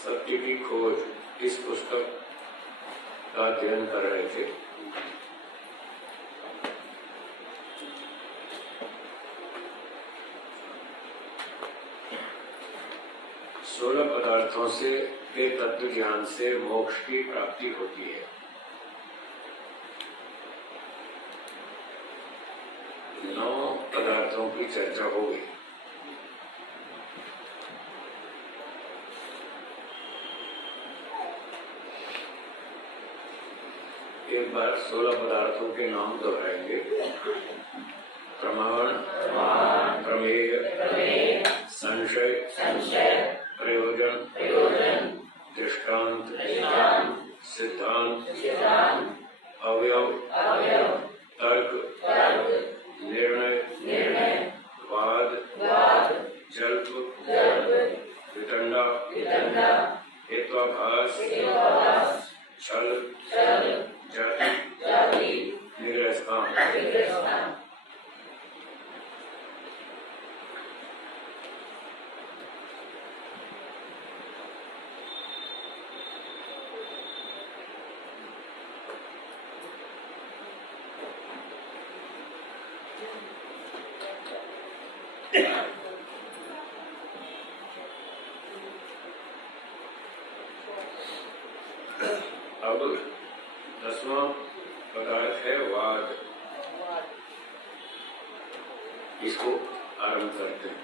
सत्य की खोज इस पुस्तक का अध्ययन कर रहे थे। सोलह पदार्थों से के तत्व ज्ञान से मोक्ष की प्राप्ति होती है। 9 पदार्थों की चर्चा हो गई। एक बार 16 पदार्थों के नाम दोहराएंगे। प्रमाण, प्रमेय, संशय, प्रयोजन, दृष्टांत, सिद्धांत, अवयव, तर्क, निर्णय, वाद, जल्प, वितंडा, हेत्वाभास, छल, जाति, निग्रहस्थान। अब 10वां पदार्थ है वाद। इसको आरंभ करते हैं।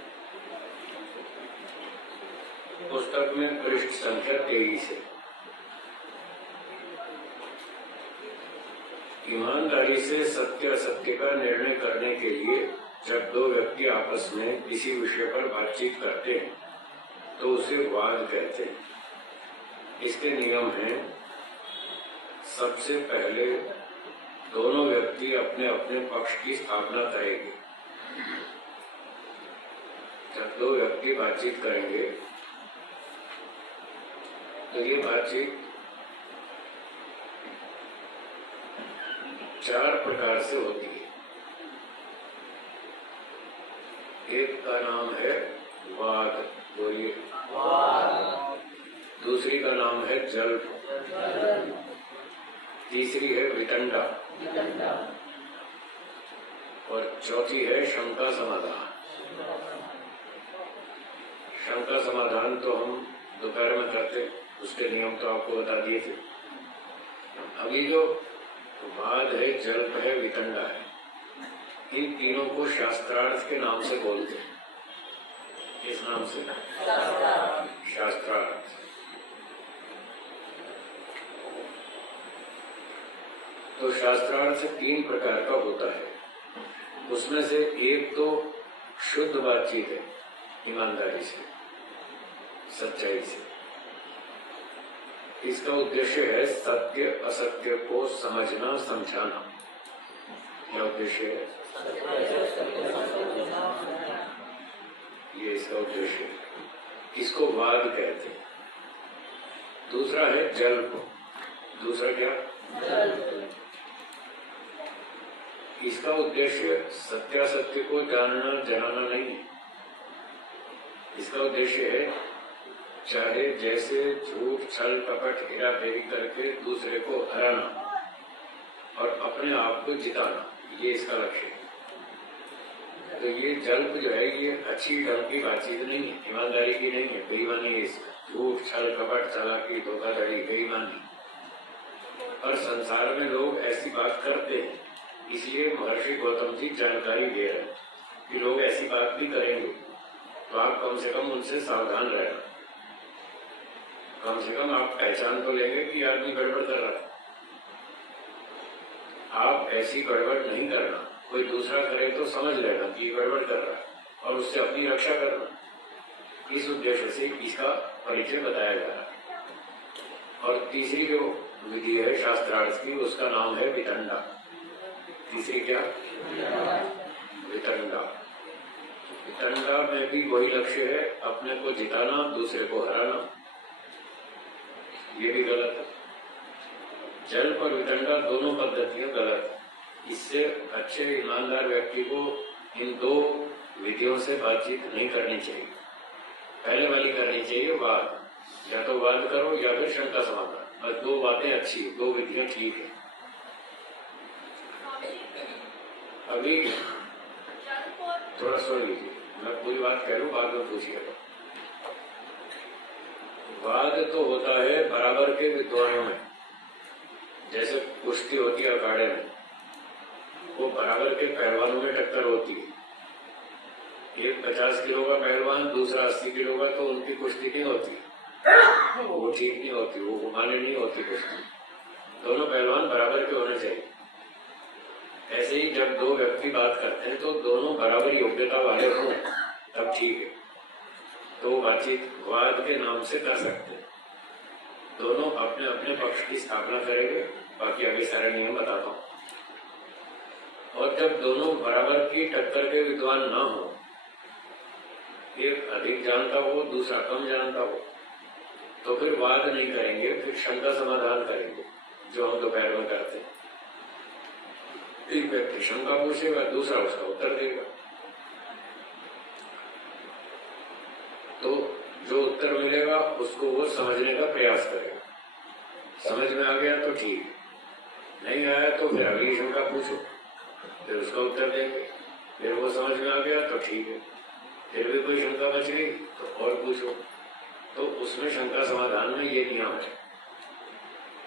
पुस्तक में पृष्ठ संख्या 23 है। ईमानदारी से सत्य असत्य का निर्णय करने के लिए जब दो व्यक्ति आपस में किसी विषय पर बातचीत करते हैं तो उसे वाद कहते हैं। इसके नियम हैं, सबसे पहले दोनों व्यक्ति अपने अपने पक्ष की स्थापना करेंगे। जब दो व्यक्ति बातचीत करेंगे तो ये बातचीत 4 प्रकार से होती है। एक का नाम है वाद, बोलिए। दूसरी का नाम है जल्प, तीसरी है वितंडा और चौथी है शंका समाधान। शंका समाधान तो हम दोपहर में करते, उसके नियम तो आपको बता दिए थे। अभी जो वाद है, जल्प है, वितंडा है, इन तीनों को शास्त्रार्थ के नाम से बोलते हैं। किस नाम से? शास्त्रार्थ। तो शास्त्रार्थ 3 प्रकार का होता है। उसमें से एक तो शुद्ध बातचीत है, ईमानदारी से, सच्चाई से। इसका उद्देश्य है सत्य असत्य को समझना, समझाना। क्या उद्देश्य है? ये इसका उद्देश्य है। इसको वाद कहते हैं। दूसरा है जल्प। दूसरा क्या? इसका उद्देश्य सत्यासत्य को जानना, जनाना नहीं है। इसका उद्देश्य है चाहे जैसे झूठ, छल, कपट, हेरा फेरी करके दूसरे को हराना और अपने आप को जिताना, ये इसका लक्ष्य है। तो ये जल्प जो है, ये अच्छी ढंग की बातचीत नहीं है, ईमानदारी की नहीं है, बेईमानी है। झूठ, छल, कपट, चालाकी, धोखाधड़ी, बेईमानी। और संसार में लोग ऐसी बात करते हैं, इसलिए महर्षि गौतम जी जानकारी दे रहे हैं कि लोग ऐसी बात भी करेंगे, तो आप कम से कम उनसे सावधान रहना। कम से कम आप पहचान तो लेंगे कि आदमी गड़बड़ कर रहा है। आप ऐसी गड़बड़ नहीं करना, कोई दूसरा करे तो समझ लेना कि गड़बड़ कर रहा है और उससे अपनी रक्षा करना। इस उद्देश्य से इसका परिचय बताया जा रहा है। और तीसरी जो विधि है शास्त्रार्थ की, उसका नाम है वितंडा। तीसरी क्या? वितंडा। वितंडा में भी वही लक्ष्य है, अपने को जिताना, दूसरे को हराना। ये भी गलत है। जल्प और वितंडा दोनों पद्धतियां गलत है। इससे अच्छे ईमानदार व्यक्ति को इन 2 विधियों से बातचीत नहीं करनी चाहिए। पहले वाली करनी चाहिए वाद, या तो वाद करो या फिर शंका समाधान, बस दो बातें अच्छी, दो विधियां ठीक है। अभी थोड़ा सुन लीजिए, मैं पूरी बात कह लूं, बाद में पूछिएगा। वाद तो होता है बराबर के विद्वानों में, जैसे कुश्ती होती है अखाड़े में, वो बराबर के पहलवानों में टक्कर होती है। एक 50 किलो का पहलवान, दूसरा 80 किलो का, तो उनकी कुश्ती नहीं होती, वो ठीक नहीं होती, वो घुमाने नहीं होती कुश्ती। दोनों पहलवान बराबर के होने चाहिए। ऐसे ही जब दो व्यक्ति बात करते हैं तो दोनों बराबर योग्यता वाले हों तब ठीक है, तो बातचीत वाद के नाम से कर सकते हैं। दोनों अपने अपने पक्ष की स्थापना करेंगे, बाकी अभी सारे नियम बताता हूँ। और जब दोनों बराबर की टक्कर के विद्वान ना हो, एक अधिक जानता हो दूसरा कम जानता हो, तो फिर वाद नहीं करेंगे, फिर शंका समाधान करेंगे, जो हम दोपहर में करते हैं। एक व्यक्ति शंका पूछेगा, दूसरा उसका उत्तर देगा, तो जो उत्तर मिलेगा उसको वो समझने का प्रयास करेगा। समझ में आ गया तो ठीक, नहीं आया तो फिर अगली शंका पूछो, फिर उसका उत्तर देंगे। फिर वो समझ में आ गया तो ठीक है, फिर भी कोई शंका बच गई तो और पूछो। तो उसमें शंका समाधान में ये नियम है।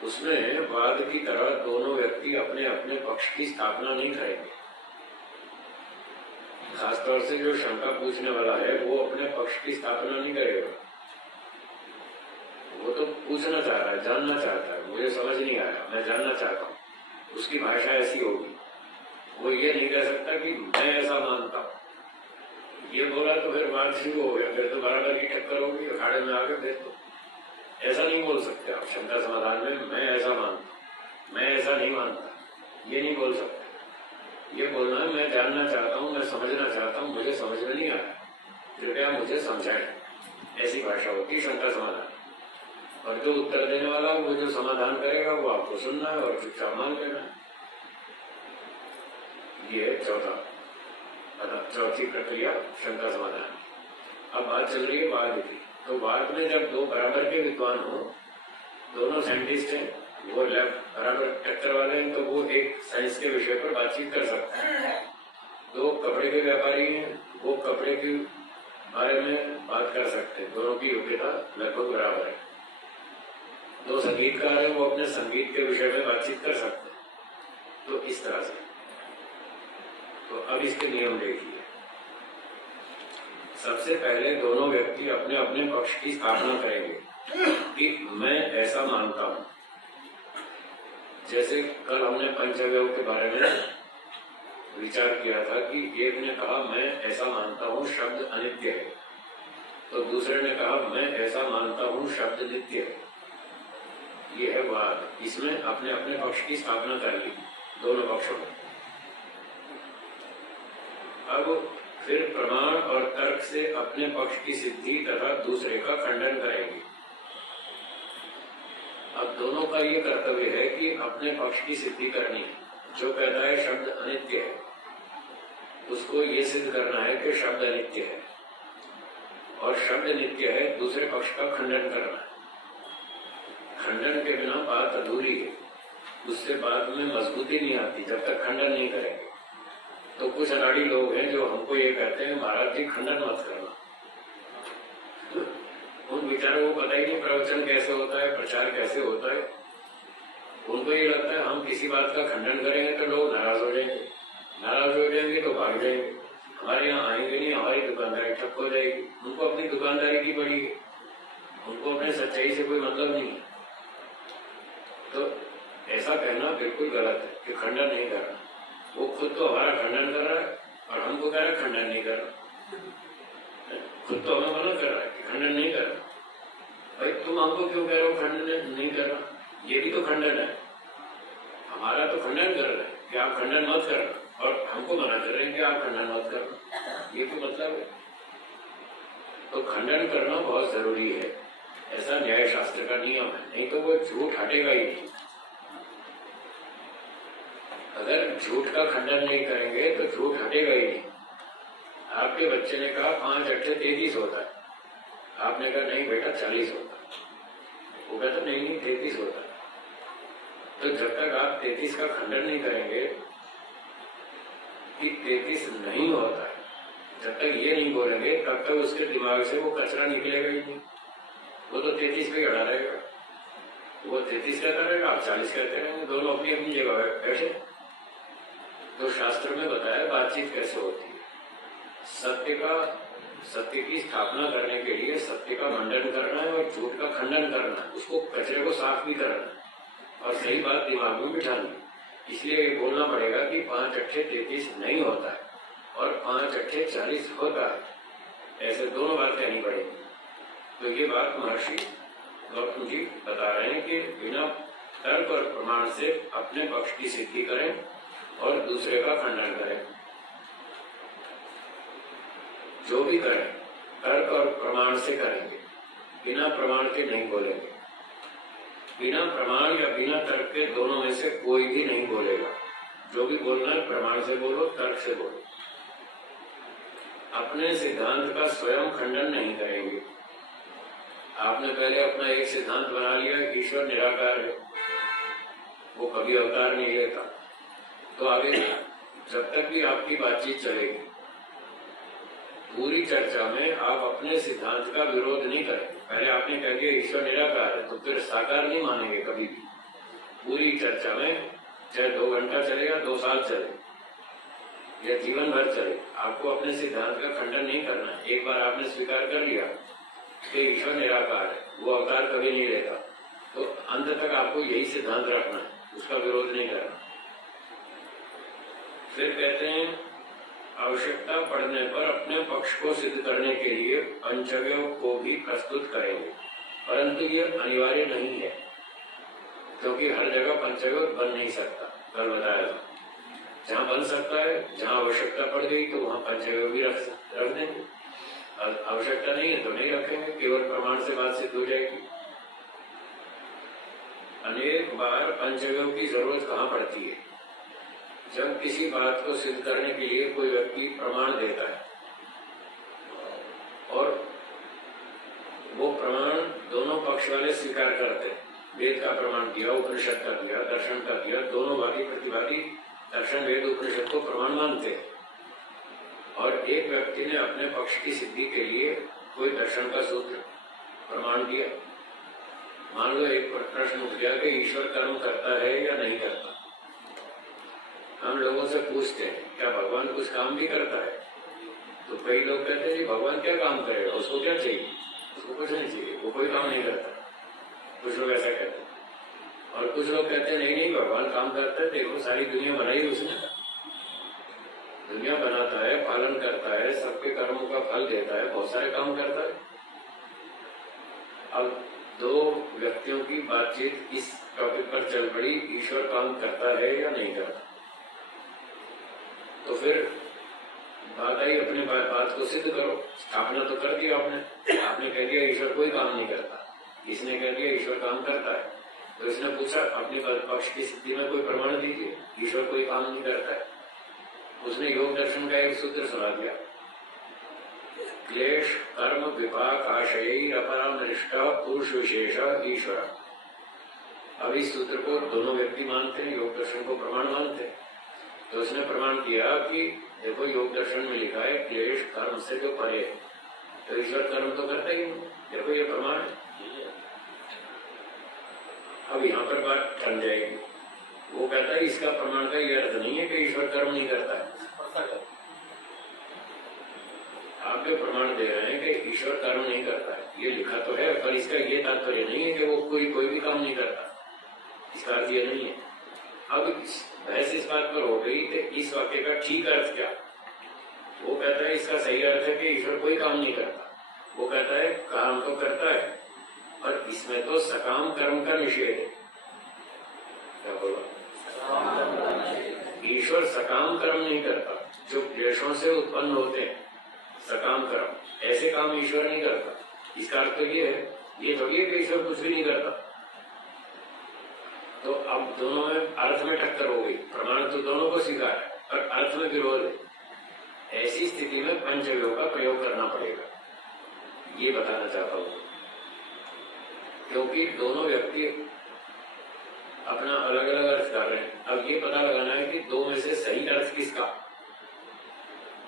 उसमें वाद की तरह दोनों व्यक्ति अपने अपने पक्ष की स्थापना नहीं करेंगे। खासतौर से जो शंका पूछने वाला है वो अपने पक्ष की स्थापना नहीं करेगा। वो तो पूछना चाह रहा है, जानना चाहता है, मुझे समझ नहीं आया, मैं जानना चाहता हूँ, उसकी भाषा ऐसी होगी। वो ये नहीं कह सकता कि मैं ऐसा मानता हूँ, ये बोला तो फिर वाद शुरू हो गया, फिर तो बराबर की टक्कर होगी, अखाड़े में आगे फिर तो ऐसा नहीं बोल सकते आप शंका समाधान में, मैं ऐसा मानता, मैं ऐसा नहीं मानता, ये नहीं बोल सकते। ये बोलना है मैं जानना चाहता हूँ, मैं समझना चाहता हूँ, मुझे समझ में नहीं आया, कृपया मुझे समझाएं। ऐसी भाषा होती है शंका समाधान। और जो उत्तर देने वाला वो जो समाधान करेगा वो आपको सुनना है और चुपचाप मान लेना है। ये चौथी प्रक्रिया शंका समाधान। अब बात चल रही है वाद की। तो वाद में जब दो बराबर के विद्वान हो, दोनों साइंटिस्ट हैं, वो बराबर टक्कर वाले हैं, तो वो एक साइंस के विषय पर बातचीत कर सकते हैं। दो कपड़े के व्यापारी हैं, वो कपड़े के बारे में बात कर सकते हैं, दोनों की योग्यता लगभग बराबर है। दो संगीतकार हैं, वो अपने संगीत के विषय में बातचीत कर सकते हैं। तो इस तरह से। तो अब इसके नियम देखिए। सबसे पहले दोनों व्यक्ति अपने अपने पक्ष की स्थापना करेंगे कि मैं ऐसा मानता हूं। जैसे कल हमने पंचअवयव के बारे में विचार किया था कि एक ने कहा मैं ऐसा मानता हूं शब्द अनित्य है, तो दूसरे ने कहा मैं ऐसा मानता हूं शब्द नित्य है। ये है वाद। इसमें अपने अपने पक्ष की स्थापना कर ली दोनों पक्षों में। अब फिर प्रमाण और तर्क से अपने पक्ष की सिद्धि तथा दूसरे का खंडन करेंगे। अब दोनों का ये कर्तव्य है कि अपने पक्ष की सिद्धि करनी है। जो कहता है शब्द अनित्य है, उसको ये सिद्ध करना है कि शब्द अनित्य है, और शब्द नित्य है, दूसरे पक्ष का खंडन करना है। खंडन के बिना बात अधूरी है, उससे बात में मजबूती नहीं आती जब तक खंडन नहीं करेंगे। तो कुछ अनाड़ी लोग हैं जो हमको ये कहते हैं महाराज जी खंडन मत करना। उन विचारों को पता ही नहीं प्रवचन कैसे होता है, प्रचार कैसे होता है। उनको ये लगता है हम किसी बात का खंडन करेंगे तो लोग नाराज हो जाएंगे, नाराज हो जाएंगे तो भाग जाएंगे, हमारे यहाँ आएंगे नहीं, हमारी दुकानदारी ठप हो जाएगी। उनको अपनी दुकानदारी की पड़ी है, उनको अपने सच्चाई से कोई मतलब नहीं है। तो ऐसा कहना बिल्कुल गलत है कि खंडन नहीं करना। वो खुद तो हमारा खंडन कर रहा है और हमको कह रहा है खंडन नहीं कर रहा। खुद तो हमें मना कर रहा है कि खंडन नहीं कर रहा। भाई तुम हमको क्यों कह रहे हो खंडन नहीं कर रहा? ये भी तो खंडन है। हमारा तो खंडन कर रहे हैं कि आप खंडन मत करना, और हमको मना कर रहे हैं कि आप खंडन मत करना। ये तो मतलब है। तो खंडन करना बहुत जरूरी है, ऐसा न्याय शास्त्र का नियम है, नहीं तो वो झूठ हटेगा ही नहीं। अगर झूठ का खंडन नहीं करेंगे तो झूठ हटेगा ही नहीं। आपके बच्चे ने कहा 5 8 33 होता है, आपने कहा नहीं बेटा 40 होता, वो कहता नहीं 33 होता। तो जब तक आप 33 का खंडन नहीं करेंगे कि 33 नहीं होता है, जब तक ये नहीं बोलेंगे तब तक उसके दिमाग से वो कचरा निकलेगा ही नहीं। वो तो 33 पे अड़ा रहेगा, वो 33 कहता रहेगा, आप 40 कहते रहेंगे, दोनों अपनी अपनी जगह बैठे। तो शास्त्र में बताया बातचीत कैसे होती है। सत्य की स्थापना करने के लिए सत्य का मंडन करना है और झूठ का खंडन करना है, उसको कचरे को साफ भी करना है और सही बात दिमाग में बिठानी। इसलिए ये बोलना पड़ेगा कि 5 अट्ठे 33 नहीं होता है और 5 अट्ठे 40 होता है। ऐसे दोनों बात कहनी पड़ेगी। तो ये बात महर्षि गौतम जी बता रहे हैं कि बिना तर्क और प्रमाण से अपने पक्ष की सिद्धि करें और दूसरे का खंडन करें। जो भी करें तर्क और प्रमाण से करेंगे, बिना प्रमाण के नहीं बोलेंगे। बिना प्रमाण या बिना तर्क के दोनों में से कोई भी नहीं बोलेगा। जो भी बोलना है प्रमाण से बोलो, तर्क से बोलो। अपने सिद्धांत का स्वयं खंडन नहीं करेंगे। आपने पहले अपना एक सिद्धांत बना लिया, ईश्वर निराकार है, वो कभी अवतार नहीं लेता, तो आगे जब तक भी आपकी बातचीत चलेगी, पूरी चर्चा में आप अपने सिद्धांत का विरोध नहीं करेंगे। पहले आपने कह दिया ईश्वर निराकार है, तो फिर साकार नहीं मानेंगे कभी भी। पूरी चर्चा में चाहे 2 घंटा चलेगा, 2 साल चले या जीवन भर चले, आपको अपने सिद्धांत का खंडन नहीं करना है। एक बार आपने स्वीकार कर लिया कि ईश्वर निराकार है, वो अवतार कभी नहीं लेता, तो अंत तक आपको यही सिद्धांत रखना है, उसका विरोध नहीं करना। फिर कहते हैं आवश्यकता पड़ने पर अपने पक्ष को सिद्ध करने के लिए पंचव्यों को भी प्रस्तुत करेंगे, परंतु ये अनिवार्य नहीं है, क्योंकि हर जगह पंचव्य बन नहीं सकता। कल बताया था, जहाँ बन सकता है, जहाँ आवश्यकता पड़ गई तो वहाँ पंचव्य भी रख देंगे। आवश्यकता नहीं है तो नहीं रखेंगे, केवल प्रमाण से बात सिद्ध हो जाएगी। अनेक बार पंचव्यों की जरूरत कहाँ पड़ती है? जब किसी बात को सिद्ध करने के लिए कोई व्यक्ति प्रमाण देता है और वो प्रमाण दोनों पक्ष वाले स्वीकार करते हैं। वेद का प्रमाण दिया, उपनिषद का दिया, दर्शन का दिया, दोनों वादी प्रतिवादी दर्शन वेद उपनिषद को प्रमाण मानते हैं। और एक व्यक्ति ने अपने पक्ष की सिद्धि के लिए कोई दर्शन का सूत्र प्रमाण दिया। मान लो एक प्रश्न उठ गया कि ईश्वर कर्म करता है या नहीं करता। हम लोगों से पूछते हैं क्या भगवान कुछ काम भी करता है? तो कई लोग कहते हैं भगवान क्या काम करेगा, उसको क्या चाहिए, उसको कुछ नहीं चाहिए, वो कोई काम नहीं करता। कुछ लोग ऐसा कहते हैं। और कुछ लोग कहते हैं नहीं भगवान काम करता है, देखो सारी दुनिया बनाई उसने, दुनिया बनाता है, पालन करता है, सबके कर्मों का फल देता है, बहुत सारे काम करता है। अब 2 व्यक्तियों की बातचीत इस टॉपिक पर चल पड़ी, ईश्वर काम करता है या नहीं करता। तो फिर बात आई अपनी बात को सिद्ध करो। स्थापना तो कर दिया आपने कह दिया ईश्वर कोई काम नहीं करता, इसने कह दिया ईश्वर काम करता है। तो इसने पूछा अपने पक्ष की स्थिति में कोई प्रमाण दीजिए, ईश्वर कोई काम नहीं करता है। उसने योग दर्शन का एक सूत्र सुना दिया, क्लेश कर्म विपाक आशय अपरामृष्ट पुरुष विशेष ईश्वर। अब इस सूत्र को दोनों व्यक्ति मानते हैं, योग दर्शन को प्रमाण मानते हैं। तो उसने प्रमाण किया कि देखो योग दर्शन में लिखा है क्लेश कर्म से जो परे, तो ईश्वर कर्म तो करता ही नहीं, देखो ये प्रमाण है। अब यहाँ पर बात टल जाएगी। वो कहता है इसका प्रमाण का ये अर्थ नहीं है कि ईश्वर कर्म नहीं करता है। आप जो प्रमाण दे रहे हैं कि ईश्वर कर्म नहीं करता है, ये लिखा तो है, पर इसका ये तात्पर्य नहीं है कि वो कोई भी काम नहीं करता, इसका अर्थ ये नहीं है। अब बहस इस बात पर हो गई कि इस वाक्य का ठीक अर्थ क्या। वो कहता है इसका सही अर्थ है कि ईश्वर कोई काम नहीं करता। वो कहता है काम तो करता है, पर इसमें तो सकाम कर्म का निषेध है। क्या बोला? ईश्वर सकाम कर्म नहीं करता, जो क्लेशों से उत्पन्न होते हैं सकाम कर्म, ऐसे काम ईश्वर नहीं करता। इसका अर्थ तो ये है, ये थोड़ी है कि ईश्वर कुछ भी नहीं करता। तो अब दोनों में अर्थ में टक्कर हो गई। प्रमाण तो दोनों को स्वीकार है, पर अर्थ में विरोध है। ऐसी स्थिति में पंचव्यों का प्रयोग करना पड़ेगा। ये बताना चाहता हूँ, क्योंकि दोनों व्यक्ति अपना अलग अलग अर्थ कर रहे हैं। अब ये पता लगाना है कि दो में से सही अर्थ किसका।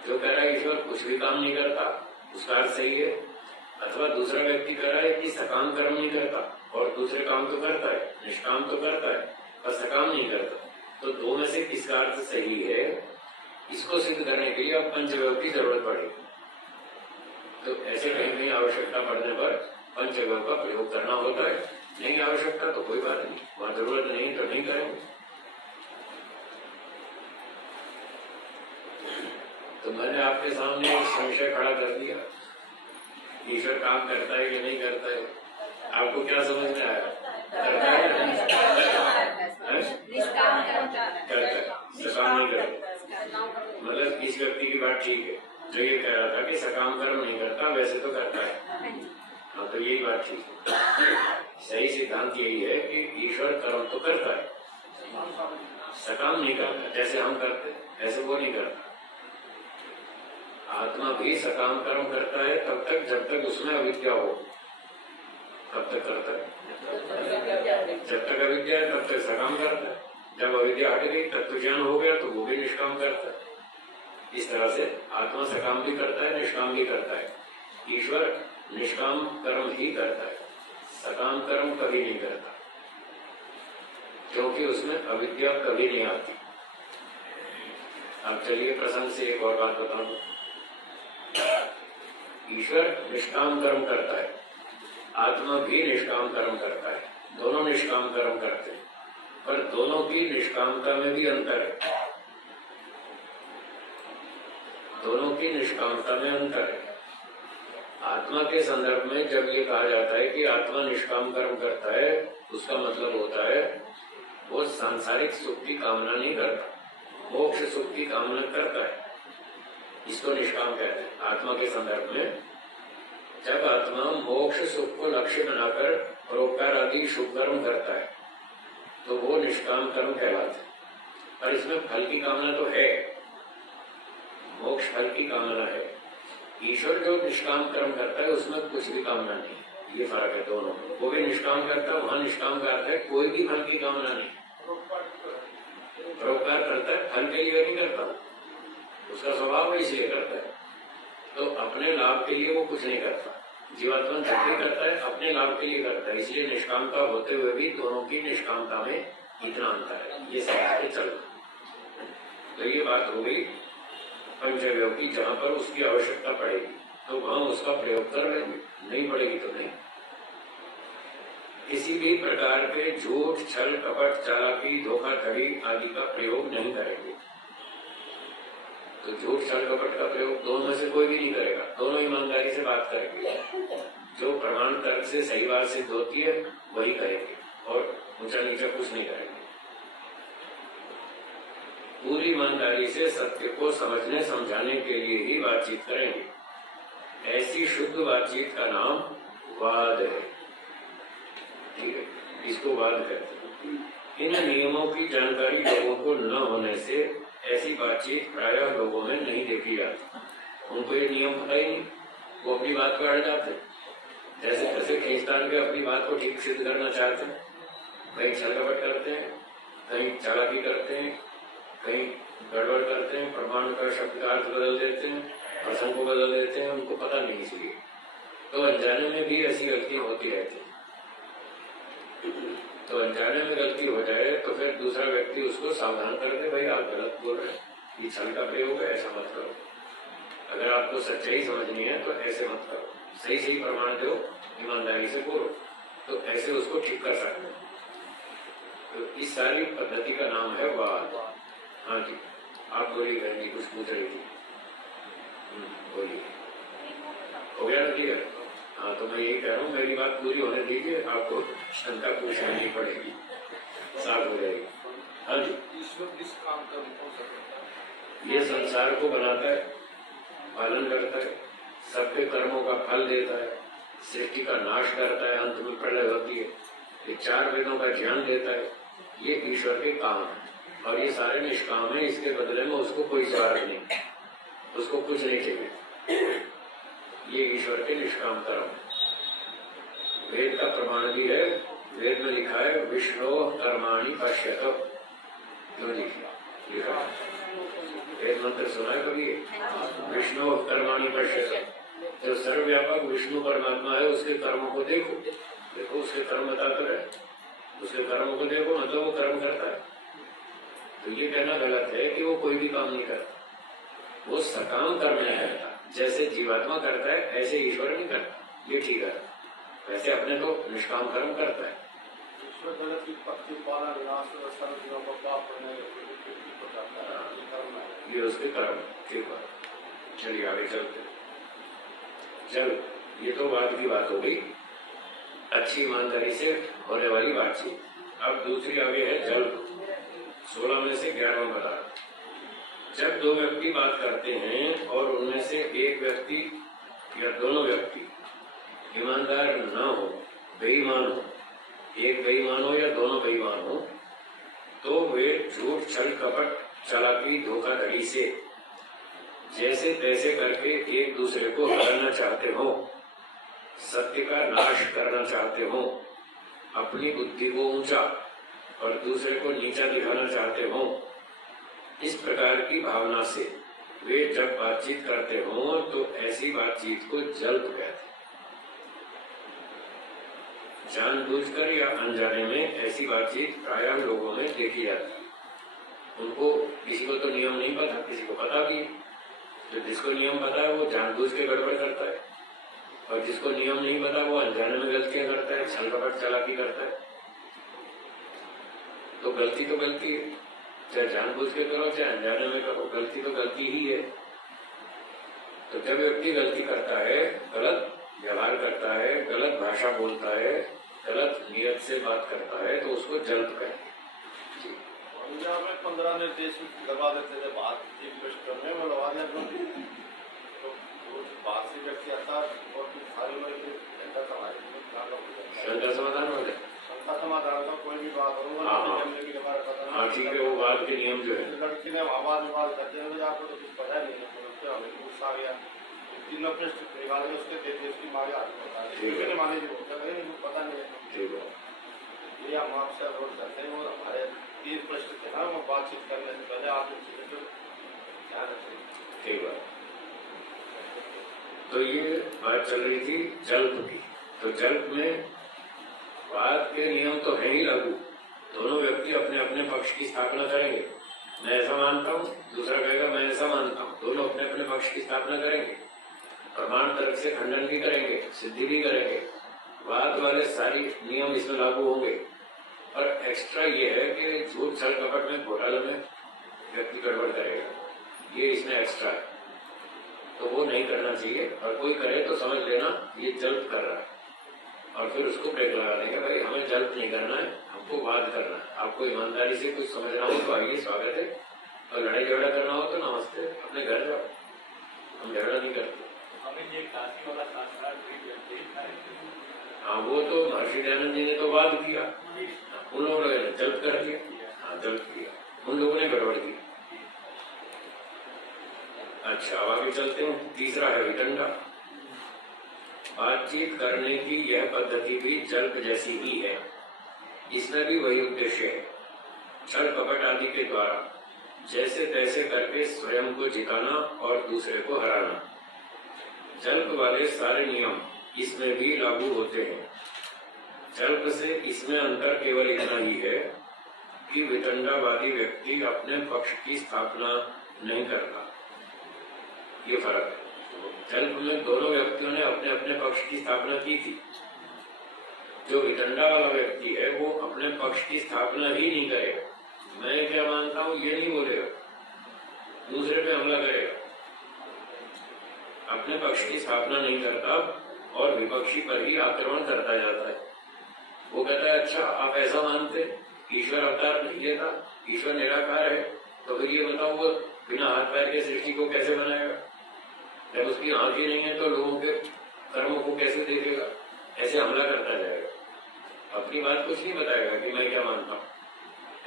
जो कह रहा है ईश्वर कुछ भी काम नहीं करता, उसका अर्थ सही है, अथवा दूसरा व्यक्ति कह रहा है कि सकाम कर्म नहीं करता और दूसरे काम तो करता है, निष्काम तो करता है पर सकाम नहीं करता, तो दो में से किसका अर्थ सही है, इसको सिद्ध करने के लिए अब पंचव्यव की जरूरत पड़ेगी। तो ऐसे कहीं कहीं आवश्यकता पड़ने पर पंचव्यव का प्रयोग करना होता है, नहीं आवश्यकता तो कोई बात नहीं, वहां जरूरत नहीं तो नहीं करेंगे। तो मैंने आपके सामने संशय खड़ा कर दिया, ईश्वर काम करता है कि नहीं करता है। आपको क्या समझ में आया? करता है, सकाम नहीं करता। मतलब इस व्यक्ति की बात ठीक है जो ये कह रहा था कि सकाम कर्म नहीं करता, वैसे तो करता है। हाँ, तो यही बात ठीक है। सही सिद्धांत यही है कि ईश्वर कर्म तो करता है, सकाम नहीं करता। जैसे हम करते ऐसे वो नहीं करता। आत्मा भी सकाम कर्म करता है तब तक जब तक उसमें अविद्या हो, तब तक करता है। जब तक अविद्या है तब तक सकाम करता है। जब अविद्या हट गई, तत्व ज्ञान हो गया, तो वो भी निष्काम करता है। इस तरह से आत्मा सकाम भी करता है, निष्काम भी करता है। ईश्वर निष्काम कर्म ही करता है, सकाम कर्म कभी नहीं करता, क्योंकि उसमें अविद्या कभी नहीं आती। अब चलिए प्रसंग से एक और बात बता दूं। ईश्वर निष्काम कर्म करता है, आत्मा भी निष्काम कर्म करता है, दोनों निष्काम कर्म करते हैं, पर दोनों की निष्कामता में भी अंतर है। दोनों की निष्कामता में अंतर है। आत्मा के संदर्भ में जब ये कहा जाता है कि आत्मा निष्काम कर्म करता है, उसका मतलब होता है वो सांसारिक सुख की कामना नहीं करता, मोक्ष सुख की कामना करता है। इसको निष्काम कहते हैं। आत्मा के संदर्भ में जब आत्मा मोक्ष सुख को लक्ष्य बनाकर परोपकार आदि शुभ कर्म करता है तो वो निष्काम कर्म कहलाते हैं। पर इसमें फल की कामना तो है, मोक्ष फल की कामना है। ईश्वर जो निष्काम कर्म करता है उसमें कुछ भी कामना नहीं। ये फर्क है दोनों में। वो भी निष्काम करता है, वहां निष्काम करता है, कोई भी फल की कामना नहीं। परोपकार करता है, फल के लिए नहीं करता, उसका स्वभाव इसलिए करता है। तो अपने लाभ के लिए वो कुछ नहीं करता। जीवात्मा जब भी करता है अपने लाभ के लिए करता है, इसलिए निष्कामता होते हुए भी दोनों की निष्कामता में इतना अंतर है। ये समझ के चलना। तो ये बात हो गई पंचव्यव की, जहां पर उसकी आवश्यकता पड़ेगी तो वहां उसका प्रयोग कर लेंगे, नहीं पड़ेगी तो नहीं। किसी भी प्रकार के झूठ, छल, कपट, चालाकी, धोखाधड़ी आदि का प्रयोग नहीं करेंगे। तो झूठ, छल, कपट का प्रयोग दोनों में से कोई भी नहीं करेगा, दोनों ईमानदारी से बात करेंगे। जो प्रमाण तर्क से सही बात सिद्ध होती है वही करेंगे और ऊंचा नीचा कुछ नहीं करेंगे। पूरी ईमानदारी से सत्य को समझने समझाने के लिए ही बातचीत करेंगे। ऐसी शुद्ध बातचीत का नाम वाद है। ठीक है, इसको वाद कहते हैं। इन नियमों की जानकारी लोगों को न होने से ऐसी बातचीत प्रायः लोगों में नहीं देखी जाती। उनको ये नियम पता ही नहीं, वो अपनी बात पर अड़ जाते, जैसे तैसे खींचतान के अपनी बात को ठीक सिद्ध करना चाहते हैं। कहीं छल कपट करते हैं, कहीं चालाकी करते हैं, कहीं गड़बड़ करते हैं, प्रमाण का शब्द का अर्थ बदल देते हैं, प्रसंग को बदल देते हैं, उनको पता नहीं। इसलिए तो अनजाने में भी ऐसी गलती होती रहती है। तो अनजाने में गलती हो जाए तो फिर दूसरा व्यक्ति उसको सावधान कर दे, भाई आप गलत बोल रहे हैं, ये छल का प्रयोग है, ऐसा मत करो। अगर आपको सच्चाई समझनी है तो ऐसे मत करो, सही सही प्रमाण दो, ईमानदारी से बोलो, तो ऐसे उसको ठीक कर सकते हैं। तो इस सारी पद्धति का नाम है वाद। हाँ जी, आप बोलिए बहन जी, कुछ पूछ रही थी। बोलिए, हो गया ना क्लियर? हाँ, तो मैं यही कह रहा हूँ, मेरी बात पूरी होने दीजिए, आपको शंका पूछनी नहीं पड़ेगी, साफ हो जाएगी। हाँ जी, ईश्वर किस काम का ये संसार को बनाता है, पालन करता है, सबके कर्मों का फल देता है, सृष्टि का नाश करता है, अंत में प्रलय होती है, ये चार वेदों का ज्ञान देता है। ये ईश्वर के काम है और ये सारे निष्काम है। इसके बदले में उसको कोई स्वार्थ नहीं, उसको कुछ नहीं चाहिए। ये ईश्वर के निष्काम कर्म। वेद का प्रमाण भी है, वेद में लिखा है विष्णु कर्माणि पश्यत। क्यों लिखा? वेद मंत्र सुना है कभी? विष्णु कर्माणि पश्यत। जो सर्वव्यापक विष्णु परमात्मा है उसके कर्मों को देखो, देखो उसके कर्म बताते रहे, उसके कर्मों को देखो, मतलब वो कर्म करता है। तो ये कहना गलत है कि वो कोई भी काम नहीं करता, वो सकाम कर्म नहीं करता। जैसे जीवात्मा करता है ऐसे ईश्वर नहीं करता, ये ठीक है। वैसे अपने तो निष्काम कर्म करता है। ये उसके कर्म, ठीक है। चलिए आगे चलते। चल, ये तो बाद की बात हो गई, अच्छी ईमानदारी से होने वाली बातचीत। अब दूसरी आगे है जल। 16 में से 11वां बता। जब दो व्यक्ति बात करते हैं और उनमें से एक व्यक्ति या दोनों व्यक्ति ईमानदार न हो, बेईमान हो, एक बेईमान हो या दोनों बेईमान हो, तो वे झूठ, छल, कपट, चालाकी, धोखाधड़ी से जैसे तैसे करके एक दूसरे को हराना चाहते हो, सत्य का नाश करना चाहते हो, अपनी बुद्धि को ऊंचा और दूसरे को नीचा दिखाना चाहते हो, इस प्रकार की भावना से वे जब बातचीत करते हो तो ऐसी बातचीत को जल्प कहते हैं। जानबूझकर या अनजाने में ऐसी बातचीत प्रायः लोगों में देखी जाती है। उनको किसी को तो नियम नहीं पता, किसी को पता भी है। तो जिसको नियम पता है वो जानबूझ के गड़बड़ करता है, और जिसको नियम नहीं पता वो अनजाने में गलतियां करता है, छल कपट चालाकी करता है। तो गलती है, चाहे जानबूझ के करो चाहे अनजाने में करो, गलती तो गलती ही है। तो जब व्यक्ति गलती करता है, गलत व्यवहार करता है, गलत भाषा बोलता है, गलत नियत से बात करता है, तो उसको जल्द कहते हैं। 15 निर्देश लगा देते थे बात करने में, लगा देते तो बात से व्यक्ति आता और शंका समाधान हो जाए। शंका समाधान का कोई भी बात हो, ठीक है। वो बात के नियम जो है, लड़की ने आवाज विवाद करते हैं, आपको तो कुछ पता नहीं है, गुस्सा आ गया, तीनों पृष्ठ निकाल के उसके देते, उसकी मांगे आगे मांगे जो होता है पता नहीं है। ठीक है, ये हम आपसे रोड करते हैं और हमारे 3 प्रश्न थे ना, वो बातचीत करने से पहले आप ध्यान रखें। ठीक है। तो ये बात चल रही थी जल्प की। तो जल्प में बात के नियम तो है ही लागू, दोनों व्यक्ति अपने अपने पक्ष की स्थापना करेंगे। मैं ऐसा मानता हूँ, दूसरा कहेगा मैं ऐसा मानता हूँ, दोनों अपने अपने पक्ष की स्थापना करेंगे, प्रमाण तर्क से खंडन भी करेंगे, सिद्धि भी करेंगे, बात वाले सारी नियम इसमें लागू होंगे। और एक्स्ट्रा ये है कि झूठ, छल, कपट में, घोटाले में व्यक्ति गड़बड़ करेगा, ये इसमें एक्स्ट्रा है, तो वो नहीं करना चाहिए। और कोई करे तो समझ लेना ये जल्प कर रहा है, और फिर उसको ब्रेक लगा देंगे, भाई हमें जल्प नहीं करना है, हमको बात करना है। आपको ईमानदारी से कुछ समझना हो तो आइए, स्वागत है, और लड़ाई झगड़ा करना हो तो नमस्ते, अपने घर जाओ, हम झगड़ा नहीं करते। हाँ, वो तो महर्षि दयानंद जी ने तो वाद किया, उन लोगों ने जल्प कर दिया। हाँ, जल्प किया, उन लोगों ने गड़बड़ की। अच्छा, आगे चलते हैं। तीसरा है वितंडा। बातचीत करने की यह पद्धति भी जल्प जैसी ही है, इसमें भी वही उद्देश्य है, छल कपट आदि के द्वारा जैसे तैसे करके स्वयं को जिताना और दूसरे को हराना। जल्प वाले सारे नियम इसमें भी लागू होते हैं। जल्प से इसमें अंतर केवल इतना ही है कि वितंडावादी व्यक्ति अपने पक्ष की स्थापना नहीं करता, ये फर्क है। जल्प में दोनों व्यक्तियों ने अपने अपने पक्ष की स्थापना की थी। जो वितंडा वाला व्यक्ति है वो अपने पक्ष की स्थापना ही नहीं करेगा, मैं क्या मानता हूँ ये नहीं बोलेगा, दूसरे पे हमला करेगा, अपने पक्ष की स्थापना नहीं करता और विपक्षी पर ही आक्रमण करता जाता है। वो कहता है अच्छा आप ऐसा मानते, ईश्वर अवतार नहीं लेता, ईश्वर निराकार है, तो फिर ये बताओ वो बिना हाथ पैर के सृष्टि को कैसे बनाएगा? जब उसकी आंख ही नहीं है तो लोगों के कर्मों को कैसे देखेगा? ऐसे हमला करता जाएगा, अपनी बात कुछ नहीं बताएगा कि मैं क्या मानता हूँ।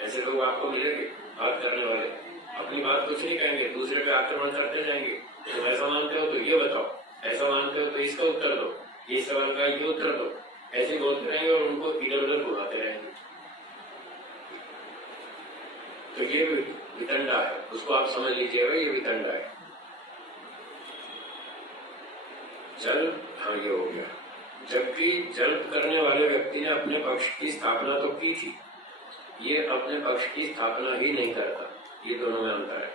ऐसे लोग आपको मिलेंगे बात करने वाले, अपनी बात कुछ नहीं कहेंगे, दूसरे पे आक्रमण करते जाएंगे। तुम ऐसा मानते हो तो ये बताओ, ऐसा मानते हो तो इसका उत्तर दो, इस सवाल का ये उत्तर दो, ऐसे बोलते रहेंगे और उनको इधर उधर घुमाते रहेंगे। तो ये वितंडा है, उसको आप समझ लीजिएगा, ये वितंडा है। जल, हाँ ये हो गया। जबकि जल्प करने वाले व्यक्ति ने अपने पक्ष की स्थापना तो की थी, ये अपने पक्ष की स्थापना ही नहीं करता। ये दोनों में अंतर है।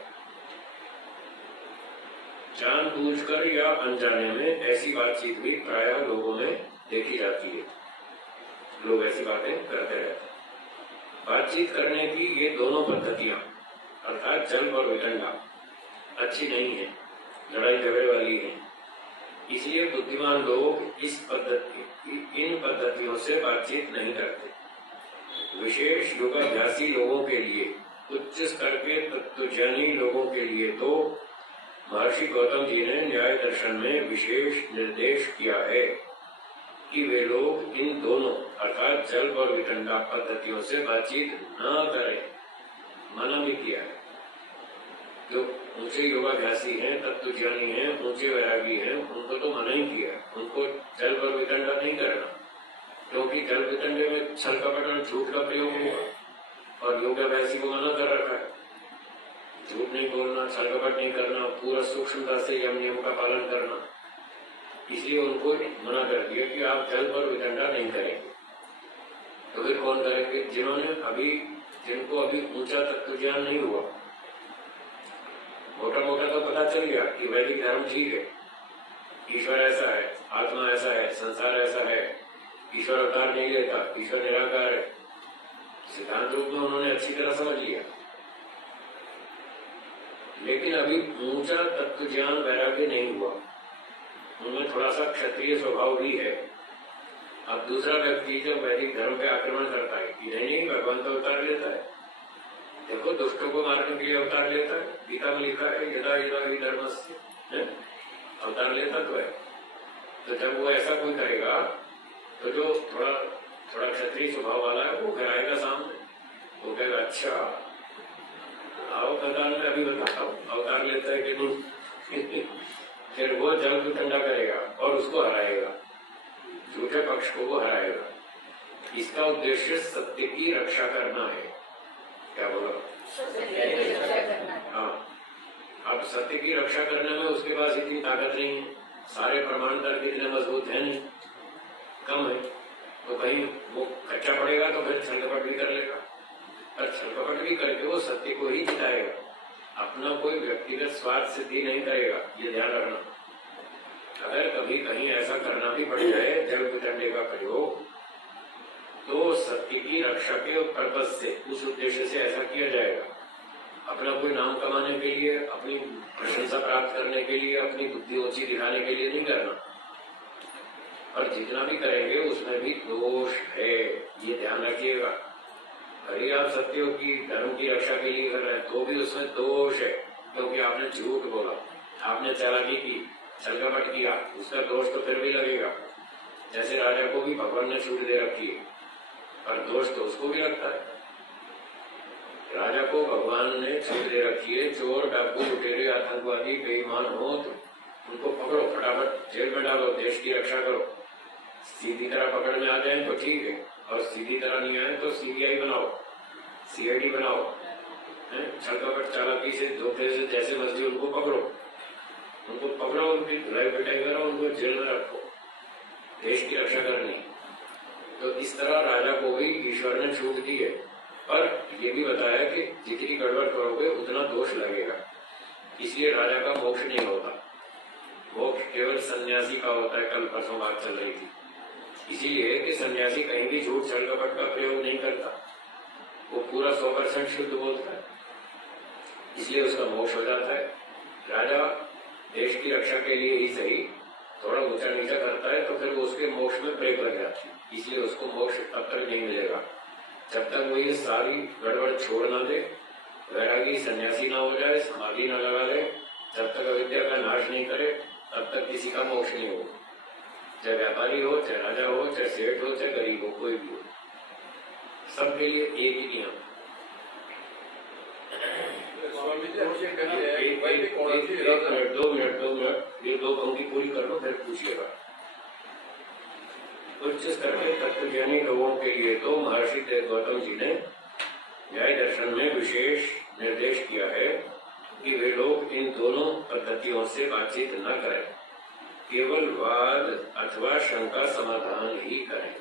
जानबूझकर या अनजाने में ऐसी बातचीत भी प्रायः लोगों में देखी जाती है। लोग ऐसी बातें करते रहते हैं। बातचीत करने की ये दोनों पद्धतियां अर्थात जल्प और वितंडा अच्छी नहीं है, लड़ाई झगड़े वाली है। इसलिए बुद्धिमान लोग इन पद्धतियों से बातचीत नहीं करते। विशेष योगाभ्यासी लोगों के लिए, उच्च स्तर के तत्वज्ञानी लोगों के लिए तो महर्षि गौतम जी ने न्याय दर्शन में विशेष निर्देश किया है कि वे लोग इन दोनों अर्थात जल्प और वितंडा पद्धतियों से बातचीत न करें। मना भी किया है। जो ऊंचे योगाभ्यासी हैं, तत्वज्ञानी हैं, ऊंचे वैरागी हैं, उनको तो मना ही किया, उनको जल्प और वितंडा नहीं करना, क्योंकि जल्प वितंडे में छल कपट और झूठ का प्रयोग हुआ और योगाभ्यासी को मना कर रखा है। झूठ नहीं बोलना, छल कपट नहीं करना, पूरा सूक्ष्मता से यम नियम का पालन करना, इसलिए उनको मना कर दिया कि आप जल्प और वितंडा नहीं करेंगे। तो फिर कौन करेंगे? जिनको अभी ऊंचा तत्वज्ञान नहीं हुआ। मोटा मोटा तो पता चल गया कि वैदिक धर्म ठीक है, ईश्वर ऐसा है, आत्मा ऐसा है, संसार ऐसा है, ईश्वर अवतार नहीं लेता, ईश्वर निराकार है। सिद्धांत रूप में उन्होंने अच्छी तरह समझ लिया, लेकिन अभी ऊंचा तत्वज्ञान वैराग्य नहीं हुआ। उनमें थोड़ा सा क्षत्रिय स्वभाव भी है। अब दूसरा व्यक्ति जब वैदिक धर्म पे आक्रमण करता है कि नहीं भगवान तो अवतार लेता है, देखो दुष्टों को मारने के लिए अवतार लेता है, गीता में लिखा है यदा यदा हि धर्मस्य, अवतार लेता तो है। तो जब वो ऐसा कोई करेगा तो जो थोड़ा क्षत्रिय स्वभाव वाला है वो घर आएगा सामने, वो कहेगा अच्छा आओ मैदान में अभी बताता हूँ अवतार लेता है कि नहीं। फिर वो जल्प वितंडा करेगा और उसको हराएगा, झूठे पक्ष को वो हराएगा। इसका उद्देश्य सत्य की रक्षा करना है। क्या बोला? हाँ, अब सत्य की रक्षा करने में उसके पास इतनी ताकत नहीं है, सारे प्रमाण तर्क इतने मजबूत है नहीं, कम है। तो कहीं वो कच्चा पड़ेगा तो फिर छलकपट भी कर लेगा, और छलकपट भी करके वो सत्य को ही जिताएगा, अपना कोई व्यक्तिगत स्वार्थ सिद्धि नहीं करेगा। ये ध्यान रखना। अगर कभी कहीं ऐसा करना भी पड़ जाए जल्प वितंडे का प्रयोग, तो सत्य की रक्षा के पर्पज से, उस उद्देश्य से ऐसा किया जाएगा। अपना कोई नाम कमाने के लिए, अपनी प्रशंसा प्राप्त करने के लिए, अपनी बुद्धि ऊंची दिखाने के लिए नहीं करना। और जितना भी करेंगे उसमें भी दोष है, ये ध्यान रखिएगा। अरे आप सत्यों की धर्म की रक्षा के लिए कर रहे हैं तो भी उसमें दोष है, क्योंकि आपने झूठ बोला, आपने चालाकी की, छलकपट किया, उसका दोष तो फिर भी लगेगा। जैसे राजा को भी भगवान ने छूट दे रखी है, और दोष तो उसको भी लगता है। राजा को भगवान ने छूट दे रखी है, चोर डाकू लुटेरे आतंकवादी बेईमान हो तो उनको पकड़ो, फटाफट जेल में डालो, देश की रक्षा करो। सीधी तरह पकड़ में आ जाए तो ठीक है, और सीधी तरह नहीं आए तो सीबीआई बनाओ, सीआईडी बनाओ, छलकपट चालाकी से धोखे से जैसे मर्जी उनको पकड़ो, उनकी धुलाई पिटाई करो, उनको जेल में रखो, देश की रक्षा करनी। तो इस तरह राजा को भी ईश्वर ने छूट दी है, पर यह भी बताया कि जितनी गड़बड़ करोगे उतना दोष लगेगा। इसलिए राजा का मोक्ष नहीं होता, मोक्ष केवल सन्यासी का होता है। कल परसों बात चल रही थी, इसीलिए कि सन्यासी कहीं भी झूठ छल कपट का प्रयोग नहीं करता, वो पूरा 100% शुद्ध बोलता है, इसलिए उसका मोक्ष हो जाता है। राजा देश की रक्षा के लिए ही सही थोड़ा ऊंचा नीचा करता है तो फिर वो उसके मोक्ष में ब्रेक लग जाती है, इसलिए उसको मोक्ष तब तक नहीं मिलेगा जब तक वो ये सारी गड़बड़ छोड़ ना दे, वैरागी सन्यासी ना हो जाए, समाधि ना लगा ले, जब तक अविद्या का नाश नहीं करे तब तक किसी का मोक्ष नहीं होगा। चाहे व्यापारी हो, चाहे राजा हो, चाहे सेठ हो, चाहे गरीब हो, कोई भी हो, सबके लिए एक ही नियम। स्वामी जी दो मिनट ये दो पंक्ति पूरी कर लो, फिर पूछिएगा। उच्च स्तर के तत्वज्ञानी लोगों के लिए तो महर्षि गौतम जी ने न्याय दर्शन में विशेष निर्देश किया है कि वे लोग इन दोनों पद्धतियों से बातचीत न करें, केवल वाद अथवा शंका समाधान ही करें।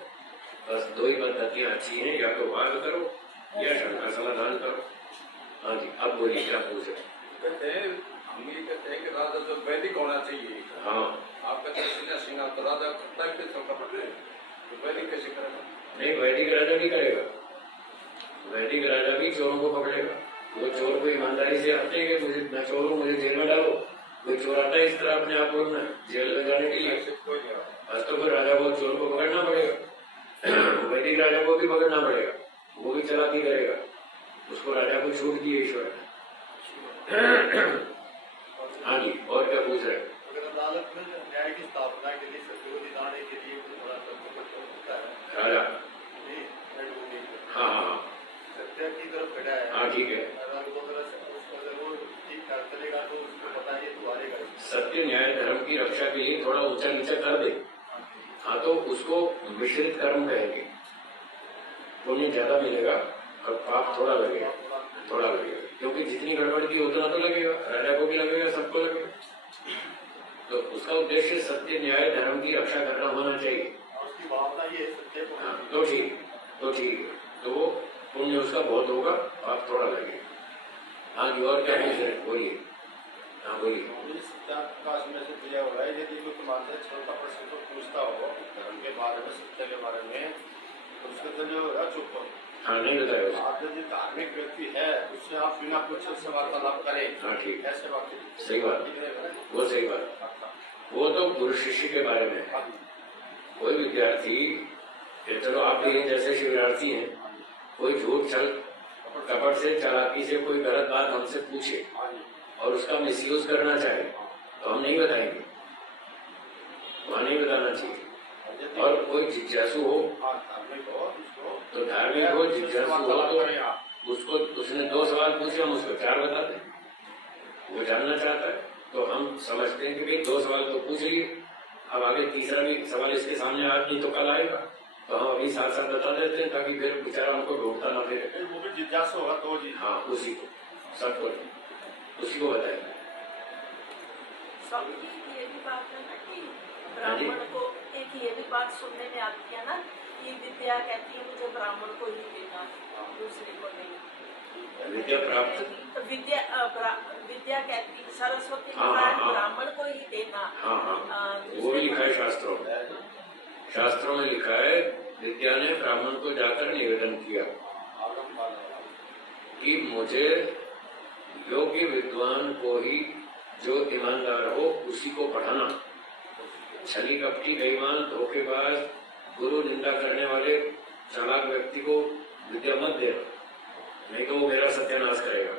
बस दो ही पद्धतियां अच्छी हैं, या तो वाद करो या शंका समाधान करो। हाँ जी, अब बोलिए क्या पूछ रहे? कहते हैं हम ये कहते हैं कि राजा जो वैदिक होना चाहिए। हाँ, आप कहते हैं सिंह तो राजा करता है, फिर चलता पड़ रहे हैं, तो वैदिक कैसे करेगा? नहीं, वैदिक राजा नहीं करेगा। वैदिक राजा भी चोरों को पकड़ेगा। वो चोर को ईमानदारी से आते हैं कि मुझे मैं चोर हूँ, मुझे जेल में डालो। कोई चोर आता है इस तरह अपने आप बोलना है जेल में जाने के लिए, बस तो फिर राजा को चोर को पकड़ना पड़ेगा। वैदिक राजा को भी पकड़ना पड़ेगा, वो भी चालाकी करेगा, उसको राजा को छूट दी ईश्वर। हाँ जी, और क्या पूछ रहे? अगर अदालत में न्याय की स्थापना के लिए सत्य को दिलाने के लिए थोड़ा होता है राजा, हाँ हाँ सत्य की तरफ खड़ा है। हाँ, ठीक है। चलेगा तो उसको बताइए तो हारेगा। सत्य न्याय धर्म की रक्षा के लिए थोड़ा ऊंचा नीचा कर दे, हाँ तो उसको मिश्रित कर्म कहेंगे। पुण्य ज्यादा मिलेगा और पाप थोड़ा लगेगा, क्योंकि जितनी गड़बड़ की उतना तो लगेगा, राजा को भी लगेगा, सबको लगेगा। तो उसका उद्देश्य सत्य न्याय धर्म की रक्षा करना होना चाहिए। उसकी भावना ये सत्य को, हाँ, तो ठीक है, तो वो पुण्य उसका बहुत होगा, पाप थोड़ा लगेगा। हाँ जी, और क्या पूछ रहे? बोलिए। हाँ बोलिए। सत्याकाश में से दिया हुआ है, यदि कोई तुम्हारे छोटा प्रश्न को पूछता हो धर्म के बारे में, सत्य के बारे में, तो उसके तो जो है चुप हो। हाँ, नहीं बताया। आप यदि धार्मिक व्यक्ति है उससे आप बिना पूछे उससे वार्तालाप करें। हाँ ठीक, कैसे बात? सही बात, वो सही बात। वो तो गुरु शिष्य के बारे में। कोई विद्यार्थी, चलो आप भी जैसे शिवरार्थी हैं, कोई झूठ छल कपट से चालाकी से कोई गलत बात हमसे पूछे और उसका मिसयूज करना चाहे तो हम नहीं बताएंगे, वहाँ नहीं बताना चाहिए। और कोई जिज्ञासु हो तो धार्मिक हो, जिज्ञासु हो तो उसको, उसने 2 सवाल पूछे, हम उसको 4 बता दें। वो जानना चाहता है तो हम समझते हैं कि भाई 2 सवाल तो पूछ लिए, अब आगे तीसरा भी सवाल इसके सामने आज नहीं तो कल आएगा, तो हम अभी साथ साथ बता देते हैं ताकि फिर बेचारा हमको ढूंढता ना फिर। वो भी जिज्ञासु होगा तो जी। हाँ, उसी को सबको उसी को बताएंगे। स्वामी जी की ये भी बात है ना कि ब्राह्मण को, एक ये भी बात सुनने में आती है ना कि विद्या कहती है मुझे ब्राह्मण को ही देना, दूसरे को नहीं। विद्या प्राप्त, तो विद्या कहती है सरस्वती हाँ, ब्राह्मण को ही देना। हाँ, वो भी लिखा है शास्त्रों में। शास्त्रों में लिखा है विद्या ने ब्राह्मण को जाकर निवेदन किया कि मुझे योग्य विद्वान को ही, जो ईमानदार हो उसी को पढ़ाना। छली कपटी बेईमान धोखेबाज गुरु निंदा करने वाले चालाक व्यक्ति को विद्या मत देना, नहीं तो वो मेरा सत्यानाश करेगा।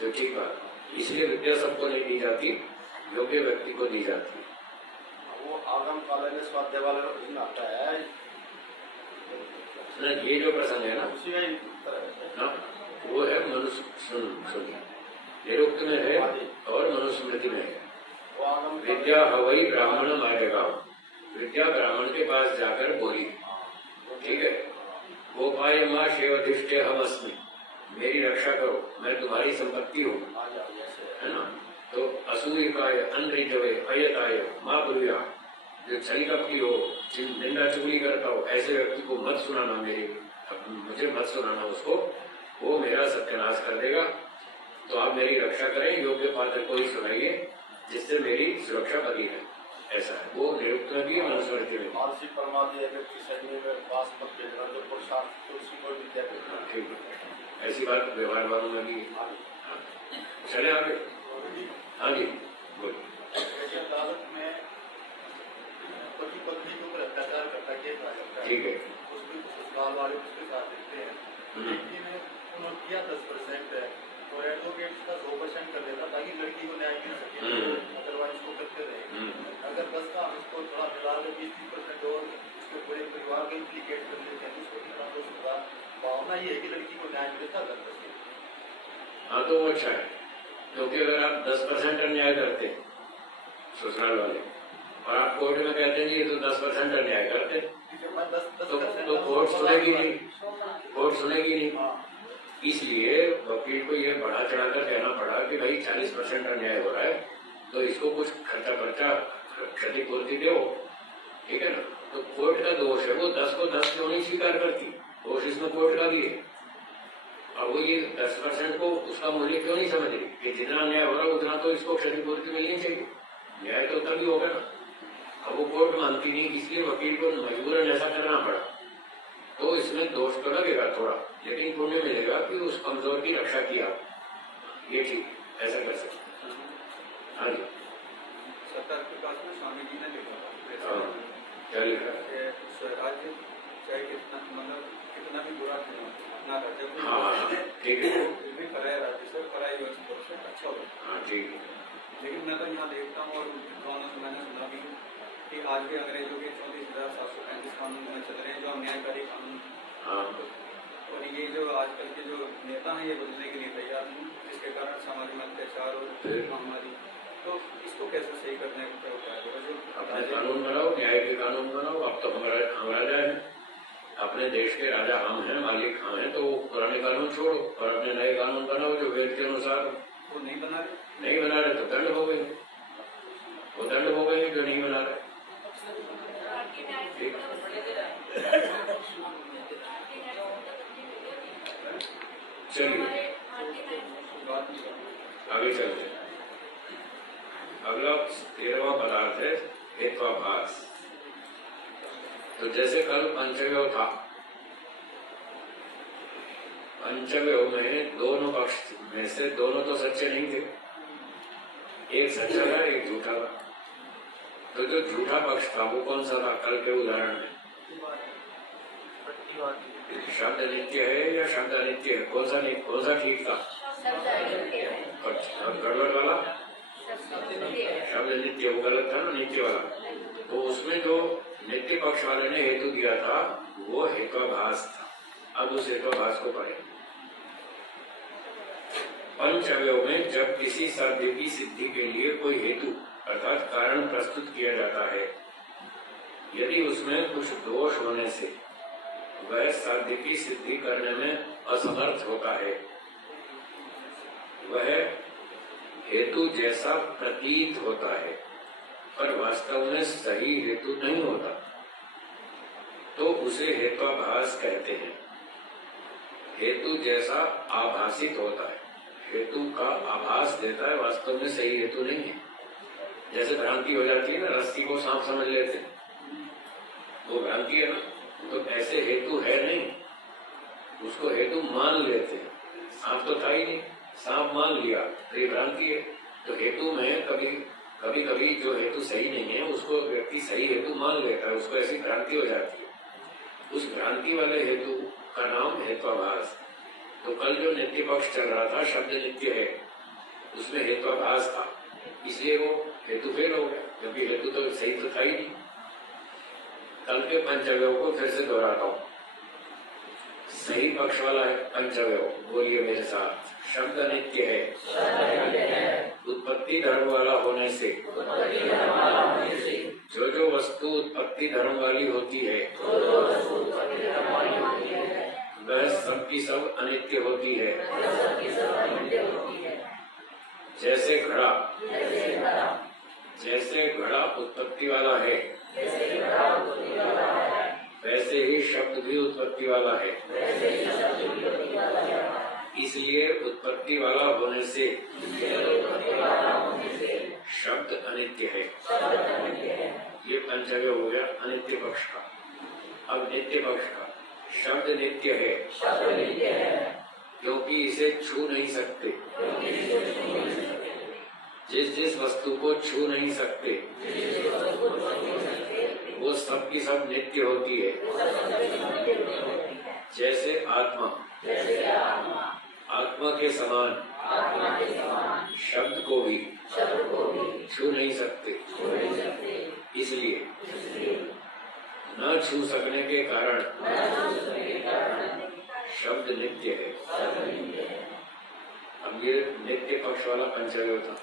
तो ठीक बात, इसलिए विद्या सबको नहीं दी जाती, योग्य व्यक्ति को दी जाती है। वो आगम काल में स्वाध्याय वाला प्रश्न आता है ना, ये जो प्रसंग है ना, उसी में हाँ, वो है मनुष्य सुनिए, निरुक्त में है और मनुस्मृति में है। विद्या हवई ब्राह्मण मारेगा, विद्या ब्राह्मण के पास जाकर बोली, ठीक है, गोपाय माँ शिवधिष्ठे हम अस्मि, मेरी रक्षा करो, मैं तुम्हारी संपत्ति हूँ, है ना। तो असूरिकाय अनरिजवे अयताय माँ बुरिया, जो छली कपटी हो, निंदा चुगली करता हो, ऐसे व्यक्ति को मत सुनाना, मुझे मत सुनाना उसको, वो मेरा सत्यानाश कर देगा। तो आप मेरी रक्षा करें, योग्य पात्र को ही सुनाइए जिससे मेरी सुरक्षा बनी है। ऐसा है, वो निरुक्त में भी है, मनुस्मृति में। मानसिक परमात्मा व्यक्ति शरीर में वास मत भेजना, जो पुरुषार्थ तो उसी को विद्या देना। ठीक है, ऐसी बात व्यवहार वालों में भी। चले आगे। हाँ जी, बोलिए। अदालत में पति पत्नी के ऊपर अत्याचार करता है, ठीक है, उसके ससुराल वाले उसके साथ रहते हैं, लेकिन उन्होंने किया 10% है और एडवोकेट का 100% कर देता ताकि लड़की को न्याय मिल सके, अदरवाइज को करते रहे। अगर 10 का उसको थोड़ा मिला ले 20% और उसके पूरे परिवार को इम्प्लीकेट कर लेते हैं, उसको कितना तो सुधार भावना ये है कि लड़की को न्याय मिलता 10%। हाँ तो वो अच्छा है, क्योंकि अगर आप 10% अन्याय करते ससुराल वाले और आप कोर्ट में कहते हैं ये तो 10% अन्याय करते तो कोर्ट सुनेगी नहीं, कोर्ट सुनेगी नहीं। इसलिए वकील को ये बढ़ा चढ़ाकर कहना पड़ा कि भाई 40% अन्याय हो रहा है तो इसको कुछ खर्चा पर्चा क्षतिपूर्ति दो, ठीक है ना। तो कोर्ट का दोष है, वो 10 को 10 क्यों नहीं स्वीकार करती, दोष इसमें कोर्ट का भी है। अब वो ये 10% को उसका मूल्य क्यों नहीं समझ रही कि जितना अन्याय हो रहा है उतना तो इसको क्षतिपूर्ति मिलनी चाहिए, न्याय तो तभी होगा ना। अब वो कोर्ट मानती नहीं, इसलिए वकील को मजबूरन ऐसा करना पड़ा। तो इसमें दोष तो लगेगा थोड़ा, लेकिन पुण्य मिलेगा कि उस कमजोर की रक्षा किया, ये ठीक, ऐसा कर सकते। हाँ जी, सरकार के पास में स्वामी जी ने लिखा क्या लिखा? स्वराज्य चाहे कितना मतलब कितना भी बुरा क्यों ना राज्य ठीक है, फिर भी पराया राज्य से पराई व्यवस्था से अच्छा हो। हाँ ठीक है। लेकिन मैं तो यहाँ देखता हूँ और विद्वानों से मैंने सुना भी कि आज भी अंग्रेजों के 34,735 कानून में चल रहे हैं जो अन्यायकारी कानून। हाँ, और ये जो आजकल के जो नेता हैं ये बदलने के लिए तैयार नहीं, जिसके कारण समाज में अत्याचार और महामारी, तो इसको कैसे सही करने का उपाय है? अपने कानून बनाओ, न्याय के कानून बनाओ। अब तो हम राजा है, अपने देश के राजा हम हैं, मालिक हम हैं, तो पुराने कानून छोड़ो और अपने नए कानून बनाओ जो वेद के अनुसार। वो नहीं बना रहे तो दंड हो गए, वो दंड हो गए जो नहीं बना रहे। चलिए आगे चलते हैं। अगला 13वां पदार्थ है हेत्वाभास। तो जैसे कल पंचव्यव था, पंचव्यव में दोनों पक्ष में से दोनों तो सच्चे नहीं थे, एक सच्चा था एक झूठा था। तो जो झूठा पक्ष था वो कौन सा था? कल के उदाहरण में शब्द नित्य है या शब्द अनित्य है, कौन सा ठीक था? गड़बड़ वाला शब्द नित्य, वो गलत था ना, नित्य वाला। तो उसमें जो नित्य पक्ष वाले ने हेतु दिया था वो हेत्वाभास था। अब उस हेत्वाभास को पढ़ें। पंचव्यव में जब किसी साध्य की सिद्धि के लिए कोई हेतु अर्थात कारण प्रस्तुत किया जाता है, यदि उसमें कुछ दोष होने से वह साध्य की सिद्धि करने में असमर्थ होता है, वह हेतु जैसा प्रतीत होता है पर वास्तव में सही हेतु नहीं होता, तो उसे हेत्वाभास कहते हैं। हेतु जैसा आभासित होता है, हेतु का आभास देता है, वास्तव में सही हेतु नहीं है। जैसे भ्रांति हो जाती है ना, रस्सी को सांप समझ लेते हैं, वो भ्रांति है ना। तो ऐसे हेतु है नहीं, उसको हेतु मान लेते हैं। सांप तो था ही नहीं, सांप मान लिया तो ये भ्रांति है। तो हेतु में कभी कभी जो हेतु सही नहीं है उसको व्यक्ति सही हेतु मान लेता है, उसको ऐसी भ्रांति हो जाती है। उस भ्रांति वाले हेतु का नाम हेत्वाभास। तो कल जो नित्य पक्ष चल रहा था, शब्द नित्य है, उसमें हेत्वाभास था, इसलिए वो हेतु फेल हो गया, क्योंकि हेतु तो सही तो था ही नहीं। कल के पंचव्यव को फिर से दोहराता हूँ। सही पक्ष वाला है पंचव्यव, बोलिए मेरे साथ। शब्द नित्य है, उत्पत्ति धर्म वाला होने से जो वस्तु उत्पत्ति धर्म वाली होती है वह सब की सब अनित्य होती है। जैसे घड़ा उत्पत्ति वाला है, वैसे ही शब्द भी उत्पत्ति वाला है। इसलिए उत्पत्ति वाला होने से शब्द अनित्य है। ये पंचव्यव हो गया अनित्य पक्ष का। अब नित्य पक्ष का, शब्द नित्य है क्योंकि इसे छू नहीं सकते। जिस वस्तु को छू नहीं सकते वो सब की सब नित्य होती है। जैसे आत्मा के समान शब्द को भी छू नहीं सकते, इसलिए न छू सकने के कारण शब्द नित्य है। अब ये नित्य पक्ष वाला पंचव्य था,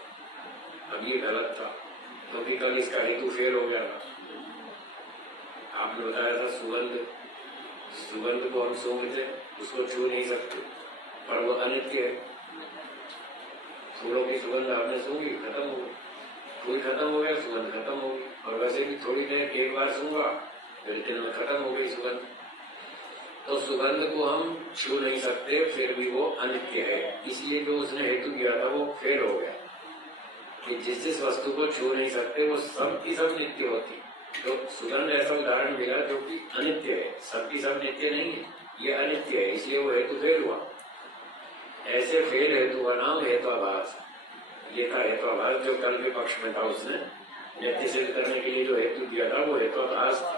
अब ये गलत था क्योंकि कल इसका हेतु फेल हो गया था। आपने बताया था सुगंध, सुगंध को हम सूंघते, उसको छू नहीं सकते, पर वो अनित्य है। फूलों की सुगंध आपने सूंघी, खत्म हो गई, फूल खत्म हो गया, सुगंध खत्म हो गई। और वैसे भी थोड़ी देर एक बार सूंघा फिर दिन में खत्म हो गई सुगंध। तो सुगंध को हम छू नहीं सकते, फिर भी वो अनित्य है। इसलिए जो उसने हेतु किया था वो फेल हो गया कि जिस जिस वस्तु को छू नहीं सकते वो सब की सब नित्य होती। तो सुगंध ऐसा उदाहरण मिला जो कि अनित्य है, सबकी सब नित्य नहीं है, ये अनित्य है, इसलिए वो हेतु फेल हुआ। ऐसे फेल हेतु का नाम हेत्वाभास। ये था हेत्वाभास जो कल के पक्ष में था, उसने नित्य सिद्ध करने के लिए जो हेतु दिया था वो हेत्वाभास था।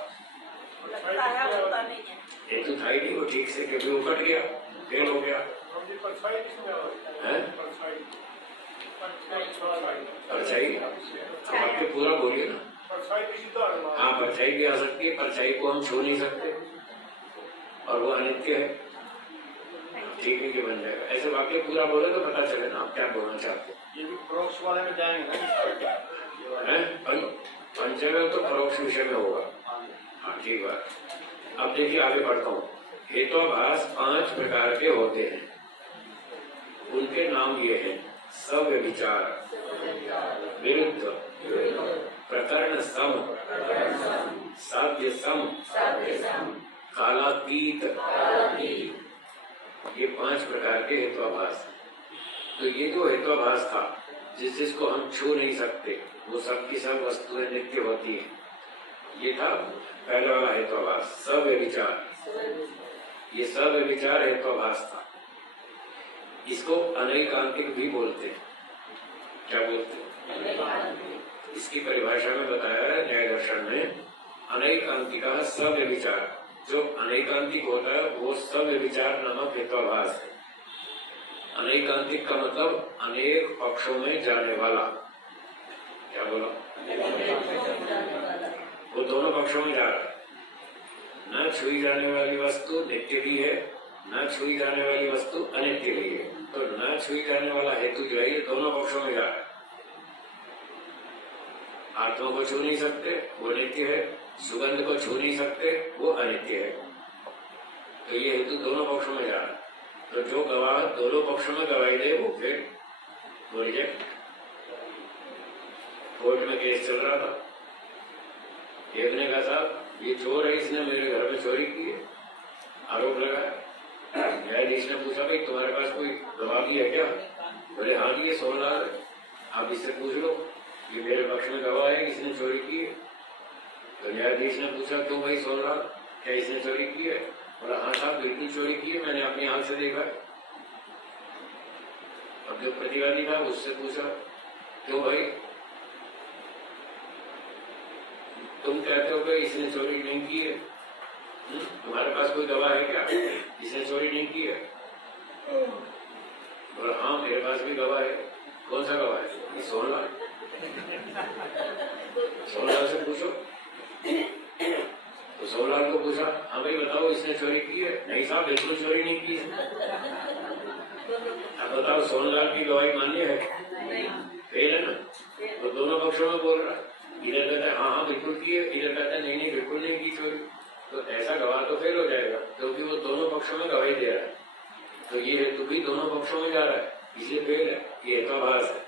हेतु था ही नहीं वो ठीक से, क्योंकि वो कट गया, फेल हो गया। परछाई आपके पूरा बोलिए ना। हाँ, परछाई भी आ सकती है, परछाई को हम छू नहीं सकते और वो अनित्य है, ठीक है कि बन जाएगा। ऐसे वाक्य पूरा बोले तो पता चले ना आप क्या बोलना चाहते हैं। ये भी परोक्ष वाले में जाएंगे ना, पंचव्य तो परोक्ष विषय में होगा। हाँ ठीक बात। अब देखिए आगे बढ़ता हूँ। हेत्वाभास 5 प्रकार के होते हैं, उनके नाम ये हैं: सव्यभिचार, विरुद्ध, प्रकरण सम, साध्य सम, कालातीत। ये 5 प्रकार के हेत्वाभास। तो ये जो हेत्वाभास था जिसको हम छू नहीं सकते, वो सब की सब वस्तुएं नित्य होती हैं, ये था पहला वाला हेत्वाभास, सव्यभिचार। ये सव्यभिचार हेत्वाभास था। इसको अनैकांतिक भी बोलते हैं। क्या बोलते हैं? इसकी परिभाषा में बताया है न्याय दर्शन में, अनैकांतिका सव्यभिचार। जो अनैकांतिक होता है वो सव्यभिचार नामक हेत्वाभास है। अनैकांतिक का मतलब अनेक पक्षों में जाने वाला। क्या बोला? वो दोनों पक्षों में जा रहा है। न छुई जाने वाली वस्तु नित्य भी है, न छुई जाने वाली वस्तु अनित्य भी है। तो न छुई जाने वाला हेतु जो है ये दोनों पक्षों में जा रहा है। आत्मा को छू नहीं सकते, वो नित्य है। सुगंध को छू नहीं सकते, वो अनित्य है। तो ये हेतु दोनों पक्षों में जा रहा है। तो जो गवाह दोनों पक्षों में गवाही दे वो फिर वो रिजेक्ट। कोर्ट में केस चल रहा था, एक ने कहा साहब ये चोर है, इसने मेरे घर में चोरी की है, आरोप लगाया। न्यायाधीश ने पूछा भाई तुम्हारे पास कोई गवाह भी है क्या? बोले हाँ जी ये 16 लाख है, आप इससे पूछ लो, ये मेरे पक्ष में गवाह है कि इसने चोरी की है। तो न्यायाधीश ने पूछा क्यों भाई 16 लाख, क्या इसने चोरी की है? बोला हाँ साहब बिल्कुल चोरी की है, मैंने अपनी आंख से देखा है। अब जो प्रतिवादी था उससे पूछा क्यों भाई तुम कहते हो कि इसने चोरी नहीं की है, तुम्हारे पास कोई गवाह है क्या इसने चोरी नहीं की है? बोला हाँ मेरे पास भी गवाह है। कौन सा गवाह है? ये 16 लाख। 16 लाख से पूछो। तो 16 लाख को पूछा हाँ भाई बताओ इसने चोरी की है? नहीं साहब बिल्कुल चोरी नहीं की है। अब बताओ 16 लाख की गवाही मान्य है? फेल है ना। तो दोनों पक्षों में बोल रहा है, इधर कहता है हाँ बिल्कुल की है, इधर कहता है नहीं बिल्कुल नहीं की चोरी। तो ऐसा गवाह तो फेल हो जाएगा क्योंकि वो दोनों पक्षों में गवाही दे रहा है। तो ये हेतु भी दोनों पक्षों में जा रहा है, इसलिए फेल है। ये हेत्वाभास है।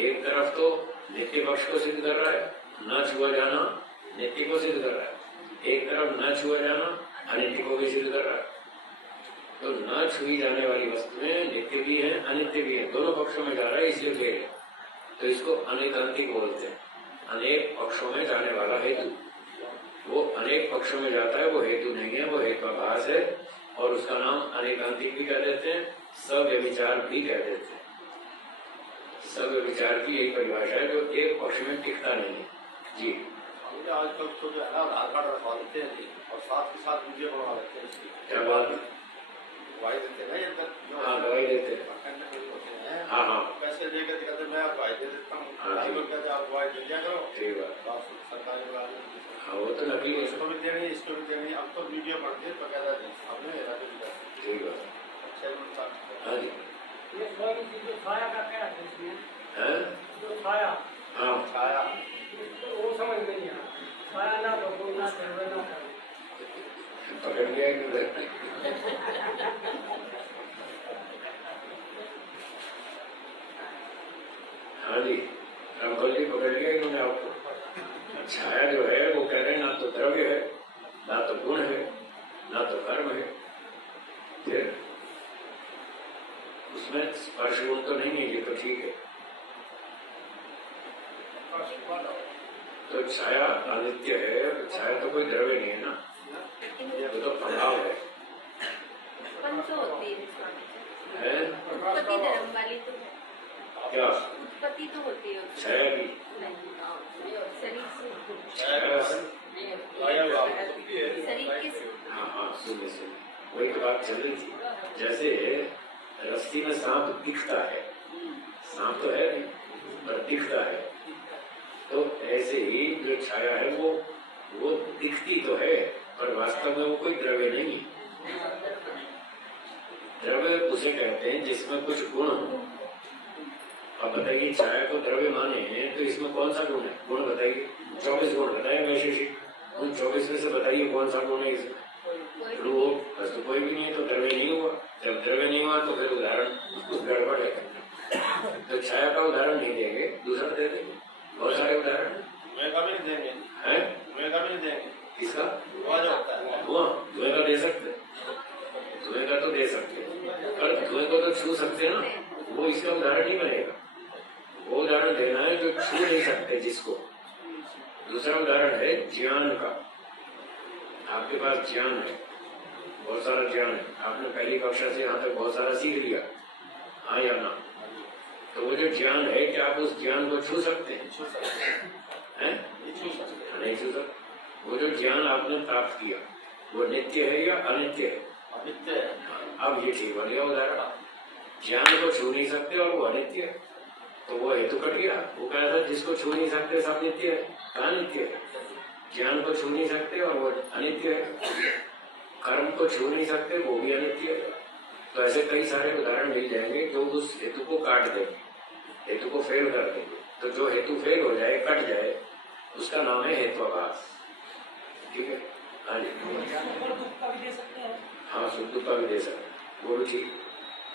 एक तरफ तो नित्य पक्ष को सिद्ध कर रहा है, न छुआ जाना नित्य को सिद्ध कर रहा है। एक तरफ न छुआ जाना अनित्य को भी सिद्ध कर रहा है। तो न छुई जाने वाली वस्तुएं नित्य भी है अनित्य भी है, दोनों पक्षों में जा रहा है, इसलिए फेल है। तो इसको अनैकांतिक बोलते हैं, अनेक पक्षों में जाने वाला हेतु। वो अनेक पक्षों में जाता है, वो हेतु नहीं है, वो हेत्वाभास है। और उसका नाम अनैकांतिक भी कह देते हैं, सव्यभिचार भी कह देते हैं। सव्यभिचार की यही परिभाषा है जो एक पक्ष में टिकता नहीं है। जी आजकल तो जो है ना आधार कार्ड रखवा देते हैं और साथ के साथ वीडियो बनवा देते हैं। क्या बात है? गवाही देते हैं ना ये, हाँ गवाही देते हैं। हाँ हाँ पैसे देकर दिखाते मैं आप गवाही दे देता हूँ, कहते आप गवाही दे दिया करो। ठीक बात। सरकारी हाँ वो तो नकली है, इसको भी देनी इसको भी देनी। अब तो वीडियो बनती है बकायदा आपने ठीक बात। हाँ जी। ये स्वामी जी जो छाया का क्या है इसमें? हैं? जो छाया, हाँ, छाया वो समझ में नहीं आया। छाया ना तो कोई ना करे ना करे। पकड़ लिया इधर। हाँ जी, रामफल जी पकड़ लिया इन्होंने आपको। छाया जो है वो कह रहे हैं ना तो द्रव्य है, ना तो गुण है, ना तो कर्म है, फिर उसमें स्पर्श गुण तो नहीं है, ये तो ठीक है। तो छाया अनित्य है, छाया तो कोई द्रव्य नहीं है ना, ये तो प्रभाव है। उत्पन्न तो होती है स्वामी जी। है? उत्पत्ति धर्म वाली तो है। क्या? उत्पत्ति तो होती है उसकी। छाया की? नहीं, शरीर से। छाया से? शरीर के हाँ हाँ, सुनिए सुनिए, वही तो बात चल रही थी। जैसे रस्सी में सांप दिखता है, सांप तो है नहीं पर दिखता है, तो ऐसे ही जो छाया है वो दिखती तो है पर वास्तव में वो कोई द्रव्य नहीं है। द्रव्य उसे कहते हैं जिसमें कुछ गुण हो। अब बताइए, छाया को द्रव्य माने हैं तो इसमें कौन सा गुण है? गुण बताइए, 24 गुण बताए वैशेषिक, उन 24 में से बताइए कौन सा गुण है इसमें? वो बस तो कोई भी नहीं है तो द्रव्य नहीं हुआ। जब द्रव्य नहीं हुआ तो फिर उदाहरण कुछ गड़बड़ है। तो छाया का उदाहरण नहीं देंगे, दूसरा दे देंगे, बहुत सारे उदाहरण देंगे हैं। देंगे किसका? है धुएं का दे सकते, धुएं का तो दे सकते, पर धुएं को तो छू सकते ना, वो इसका उदाहरण नहीं बनेगा। वो उदाहरण देना है जो छू नहीं सकते जिसको। दूसरा उदाहरण है ज्ञान का। आपके पास ज्ञान है, बहुत सारा ज्ञान है, आपने पहली कक्षा से यहाँ तक बहुत सारा सीख लिया, हाँ या ना? तो वो जो ज्ञान है, क्या आप उस ज्ञान को छू सकते हैं? नहीं छू सकते। वो जो ज्ञान आपने प्राप्त किया वो नित्य है या अनित्य है? नित्य है। अब ये ठीक बढ़िया उदाहरण। ज्ञान को छू नहीं सकते और वो अनित्य है, तो वो हेतु कट गया। वो कह रहा था जिसको छू नहीं सकते सब नित्य है, कहाँ नित्य है? ज्ञान को छू नहीं सकते और वो अनित्य है, कर्म को छू नहीं सकते वो भी अनित्य है। तो ऐसे कई सारे उदाहरण मिल जाएंगे जो उस हेतु को काट देंगे, हेतु को फेल कर देंगे। तो जो हेतु फेल हो जाए, कट जाए, उसका नाम है हेत्वाभास। ठीक है? हाँ जी, दुख का भी दे सकते हैं। हाँ, सुख दुख का भी दे सकते, वो भी ठीक,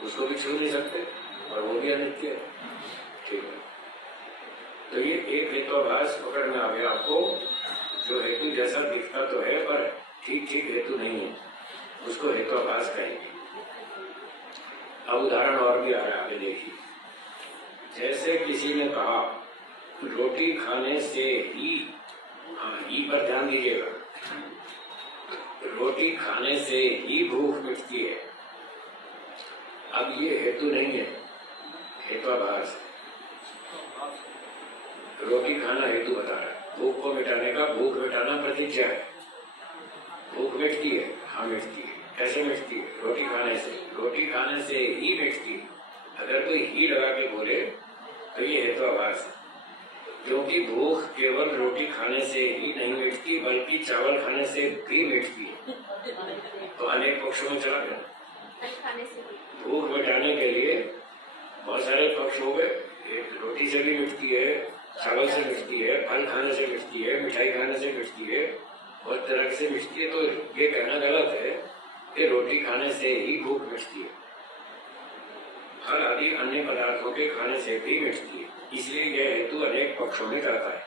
उसको भी छू नहीं सकते और वो भी अनित्य है। ठीक है, तो ये एक हेत्वाभास पकड़ में आ गया आपको, जो हेतु जैसा दिखता तो है पर ठीक ठीक हेतु नहीं है, उसको हेत्वाभास कहेंगे। अब उदाहरण और भी आ रहा है, आगे देखिए। जैसे किसी ने कहा रोटी खाने से ही, हाँ ही पर ध्यान दीजिएगा, रोटी खाने से ही भूख मिटती है। अब ये हेतु नहीं है, हेत्वाभास है। रोटी खाना हेतु बता रहा है, भूख को मिटाने का, भूख मिटाना प्रतिज्ञा है। भूख मिटती है, हाँ मिटती है। कैसे मिटती है? रोटी खाने से, रोटी खाने से ही मिटती है। अगर कोई ही लगा के बोले तो ये हेत्वाभास है, क्योंकि भूख केवल रोटी खाने से ही नहीं मिटती बल्कि चावल खाने से भी मिटती है। तो अनेक पक्षों में चला गया। भूख मिटाने के लिए बहुत सारे पक्ष हो गए, एक रोटी से भी मिटती है, चावल से मिटती है, फल खाने से मिटती है, मिठाई खाने से मिटती है, बहुत तरह से मिटती है। तो ये कहना गलत है कि रोटी खाने से ही भूख मिटती है, फल आदि अन्य पदार्थों के खाने से भी मिटती है। इसलिए यह हेतु अनेक पक्षों में करता है।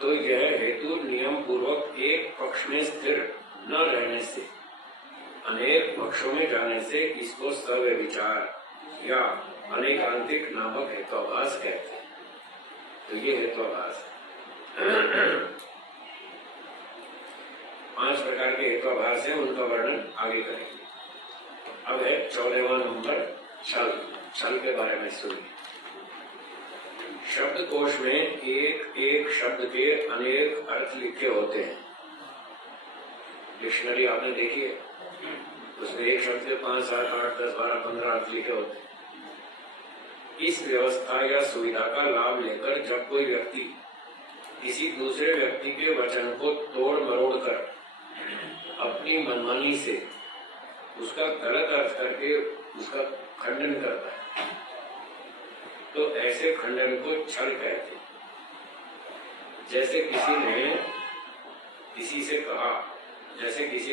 तो यह हेतु नियम पूर्वक एक पक्ष में स्थिर न रहने से, अनेक पक्षों में जाने से इसको सव्यभिचार या अनेकांतिक नामक हेत्वाभास कहते हैं। तो ये हेत्वाभास 5 प्रकार के हेत्वाभास है, उनका वर्णन आगे करेंगे। अब है 14वां नंबर, छल। छल के बारे में सुनिए। शब्दकोश में एक एक शब्द के अनेक अर्थ लिखे होते हैं। डिक्शनरी आपने देखी है, उसमें एक शब्द के 5, 7, 8, 10, 12, 15 अर्थ लिखे होते हैं। इस व्यवस्था या सुविधा का लाभ लेकर जब कोई व्यक्ति किसी दूसरे व्यक्ति के वचन को तोड़ मरोड़ कर अपनी मनमानी से उसका गलत अर्थ करके उसका खंडन करता है। तो ऐसे खंडन को छल कहते हैं। जैसे किसी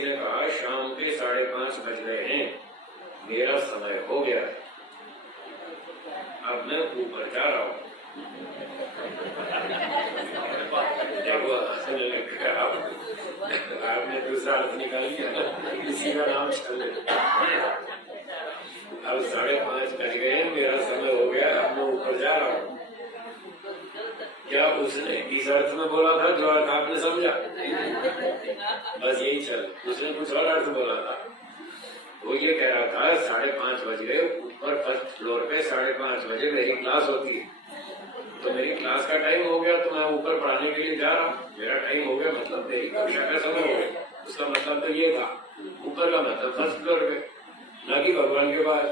ने कहा शाम के 5:30 बज गए हैं, मेरा समय हो गया है, अब मैं ऊपर जा रहा हूँ। आपने दूसरा अर्थ निकाल लिया, इसी का नाम छल है। अब 5:30 बज गए, मेरा समय हो गया, अब मैं ऊपर जा रहा हूँ। क्या उसने इस अर्थ में बोला था जो अर्थ आपने समझा? बस यही चल, उसने कुछ और अर्थ बोला था। वो ये कह रहा था 5:30 बज गए, ऊपर फर्स्ट फ्लोर पे 5:30 बजे मेरी क्लास होती है, तो मेरी क्लास का टाइम हो गया, तो मैं ऊपर पढ़ाने के लिए जा रहा हूँ। मेरा टाइम हो गया मतलब मेरी कक्षा का समय हो गया। उसका मतलब तो ये था, ऊपर का मतलब फर्स्ट फ्लोर पे, न कि भगवान के पास।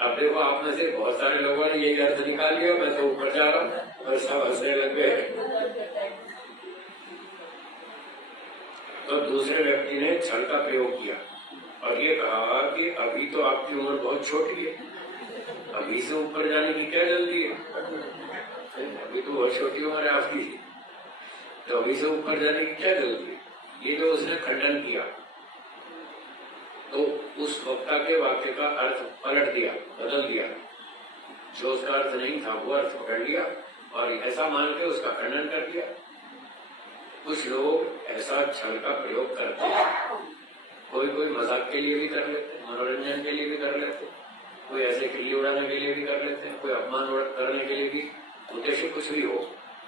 अब देखो, आप में से बहुत सारे लोगों ने यही अर्थ निकाल लिया, मैं तो ऊपर जा रहा हूँ, और सब हंसने लग गए। तो दूसरे व्यक्ति ने छल का प्रयोग किया और ये कहा कि अभी तो आपकी उम्र बहुत छोटी है, अभी से ऊपर जाने की क्या जल्दी है? अभी तो बहुत छोटी उम्र है आपकी, तो अभी से ऊपर जाने की क्या जल्दी है? ये जो उसने खंडन किया, तो उस वक्ता के वाक्य का अर्थ पलट दिया, बदल दिया। जो उसका अर्थ नहीं था वो अर्थ पकड़ लिया और ऐसा मान के उसका खंडन कर दिया। कुछ लोग ऐसा छल का प्रयोग करते हैं, कोई मजाक के लिए भी कर लेते हैं, मनोरंजन के लिए भी कर लेते हैं, कोई ऐसे खिल्ली उड़ाने के लिए भी कर लेते हैं, कोई अपमान करने के लिए भी, उद्देश्य कुछ भी हो,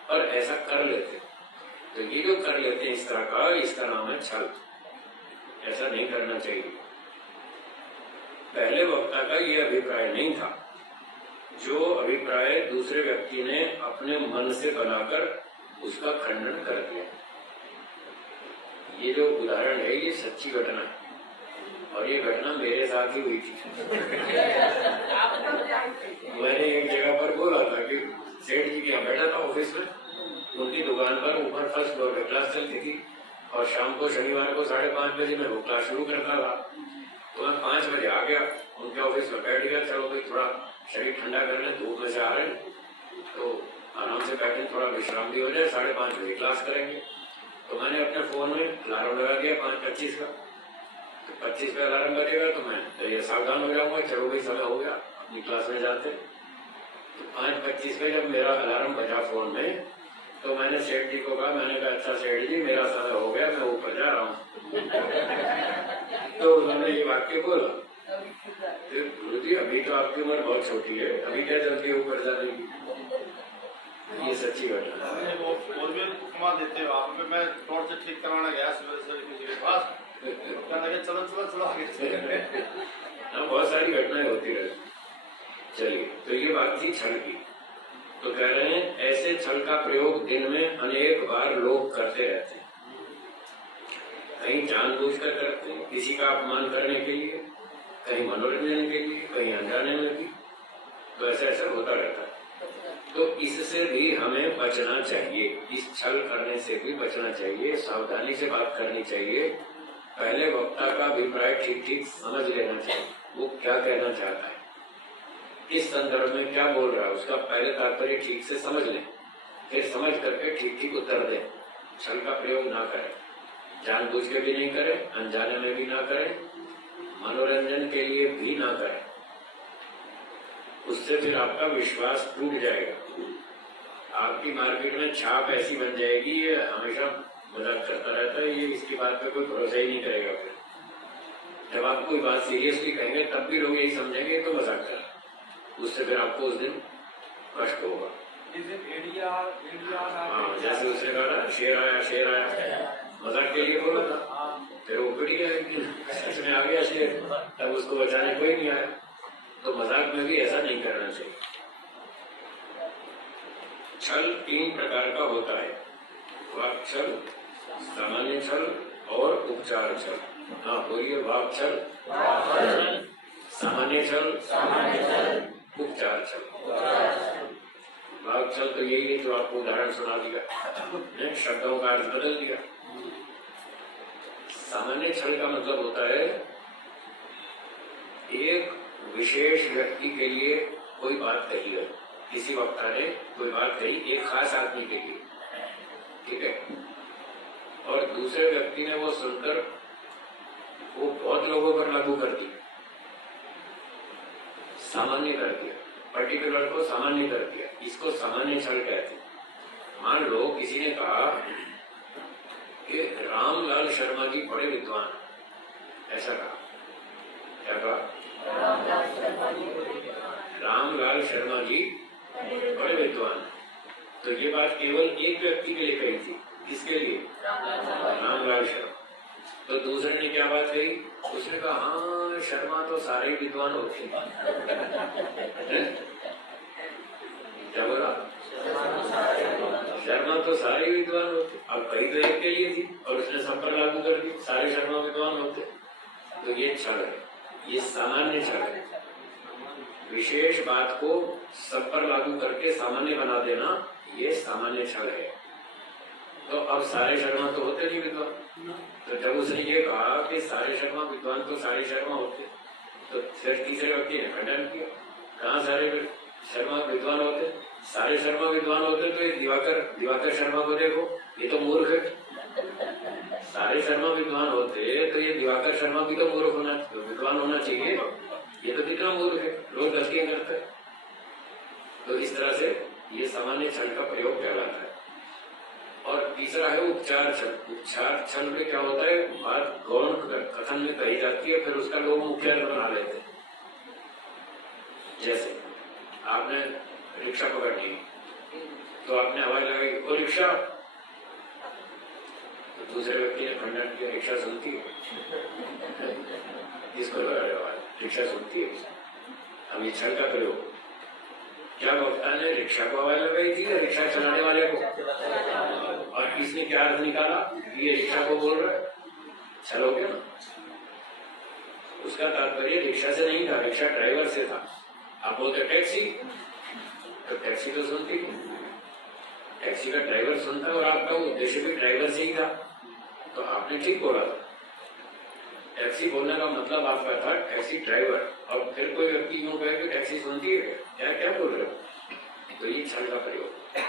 पर ऐसा कर लेते हैं। तो ये जो कर लेते हैं इस तरह का, इसका नाम है छल। ऐसा नहीं करना चाहिए। पहले वक्ता का ये अभिप्राय नहीं था, जो अभिप्राय दूसरे व्यक्ति ने अपने मन से बनाकर उसका खंडन कर दिया। ये जो उदाहरण है ये सच्ची घटना है और ये घटना मेरे साथ ही हुई थी। मैंने एक जगह पर बोला था कि सेठ जी के यहाँ बैठा था ऑफिस में, उनकी दुकान पर ऊपर फर्स्ट फ्लोर पे क्लास चलती थी और शाम को शनिवार को 5:30 बजे मैं वो क्लास शुरू करता था। तो मैं 5 बजे आ गया, उनके ऑफिस में बैठ गया। चलो भाई थोड़ा शरीर ठंडा कर ले, धूप में से आ रहे हैं तो आराम से बैठे, थोड़ा विश्राम भी हो जाए, 5:30 बजे क्लास करेंगे। तो मैंने अपने फोन में अलार्म लगा दिया 5:25 का। तो 25 का अलार्म बजेगा तो मैं तो ये सावधान हो जाऊंगा, चलो भाई समय हो गया, अपनी क्लास में जाते। तो 5:25 का जब मेरा अलार्म बजा फोन में, तो मैंने सेठ जी को कहा, मैंने कहा अच्छा सेठ जी मेरा समय हो गया, मैं ऊपर जा रहा हूँ। तो उन्होंने ये वाक्य बोला, गुरु जी अभी तो आपकी उम्र बहुत छोटी है, अभी क्या जल्दी ऊपर जाने की? ये सच्ची घटना है। वो घुमा देते हो आप, मैं टॉर्च ठीक कराना गया सवेरे किसी के पास, कहने लगे चलो चलो चलो आगे। बहुत सारी घटनाएं होती रहती। चलिए, तो ये बात थी छल की। तो कह रहे हैं ऐसे छल का प्रयोग दिन में अनेक बार लोग करते रहते हैं। कहीं जानबूझकर करते हैं किसी का अपमान करने के लिए, कहीं मनोरंजन के लिए, कहीं अनजाने में भी। तो ऐसा होता रहता है। तो इससे भी हमें बचना चाहिए, इस छल करने से भी बचना चाहिए, सावधानी से बात करनी चाहिए। पहले वक्ता का अभिप्राय ठीक ठीक समझ लेना चाहिए, वो क्या कहना चाहता है, किस संदर्भ में क्या बोल रहा है, उसका पहले तात्पर्य ठीक से समझ लें, फिर समझ करके ठीक ठीक उत्तर दें। छल का प्रयोग ना करें, जानबूझ के भी नहीं करें, अनजाने में भी ना करें, मनोरंजन के लिए भी ना करें। उससे फिर आपका विश्वास टूट जाएगा, आपकी मार्केट में छाप ऐसी बन जाएगी, ये हमेशा मजाक करता रहता है, ये इसकी बात पे कोई भरोसा ही नहीं करेगा। फिर जब आप कोई बात सीरियसली कहेंगे तब भी लोग यही समझेंगे तो मजाक कर, उससे फिर आपको उस दिन कष्ट होगा। हाँ, जैसे उसने कहा शेर आया, मजाक के लिए बोला था, फिर वो पिट गया, सच में आ गया शेर, तब उसको बचाने कोई नहीं आया। तो मजाक में भी ऐसा नहीं करना चाहिए। छल 3 प्रकार का होता है, वाक् छल, सामान्य छल और उपचार छल। हाँ बोलिए, वाक् छल, सामान्य छल, उपचार छल। वाक् छल तो यही है जो आपको उदाहरण सुना दिया, शब्दों का अर्थ बदल दिया। सामान्य छल का मतलब होता है एक विशेष व्यक्ति के लिए कोई बात कही है, किसी वक्ता ने कोई बात कही एक खास आदमी के लिए, ठीक है, और दूसरे व्यक्ति ने वो सुनकर वो बहुत लोगों पर लागू कर दी, सामान्य कर दिया, पर्टिकुलर को सामान्य कर दिया, इसको सामान्य छल कहते हैं। मान लो किसी ने कहा कि रामलाल शर्मा जी बड़े विद्वान, ऐसा कहा, क्या कहा? रामलाल शर्मा जी बड़े विद्वान। तो ये बात केवल एक व्यक्ति के लिए कही थी, किसके लिए? रामलाल शर्मा। तो दूसरे ने क्या बात कही? उसने कहा हाँ शर्मा तो सारे विद्वान होते हैं। क्या बोला? शर्मा तो सारे विद्वान होते। अब कही तो एक के लिए थी और उसने सब पर लागू कर दी, सारे शर्मा विद्वान होते। तो ये छल है, ये सामान्य छल है। विशेष बात को सब पर लागू करके सामान्य बना देना, ये सामान्य छल है। तो अब सारे शर्मा तो होते नहीं विद्वान। तो जब उसने ये कहा कि सारे शर्मा विद्वान तो सारे शर्मा होते, तो फिर तीसरे व्यक्ति ने खंडन किया, कहाँ सारे शर्मा विद्वान होते? सारे शर्मा विद्वान होते तो ये दिवाकर शर्मा को देखो, ये तो मूर्ख है। सारे शर्मा विद्वान होते तो ये दिवाकर शर्मा भी तो मूर्ख होना, विद्वान होना चाहिए, ये तो कितना मूर्ख है, लोग गलतियां करते हैं। तो इस तरह से ये सामान्य छल का प्रयोग कहलाता है। और तीसरा है उपचार छल। उपचार छल में क्या होता है, बात गौण कथन में कही जाती है, फिर उसका लोग मुख्य बना लेते हैं। जैसे आपने रिक्शा पकड़ ली तो आपने आवाज लगाई ओ रिक्शा, तो दूसरे व्यक्ति ने खंडन किया रिक्शा सुनती है, इसको लगाया आवाज, रिक्शा सुनती है। अब ये छल का प्रयोग, क्या वक्ता ने रिक्शा को आवाज लगाई थी या रिक्शा चलाने वाले को? और किसने क्या अर्थ निकाला? ये रिक्शा को बोल रहा है, छल हो गया ना। उसका तात्पर्य रिक्शा से नहीं था, रिक्शा ड्राइवर से था। आप बोलते टैक्सी, तो टैक्सी तो सुनती, टैक्सी का ड्राइवर सुनता और आपका उद्देश्य भी ड्राइवर से ही था, तो आपने ठीक बोला था। टैक्सी बोलने का मतलब आपका था टैक्सी ड्राइवर, और फिर कोई व्यक्ति यूँ कहे कि टैक्सी सुनती है, क्या क्या बोल रहे हो? तो ये छल का प्रयोग है।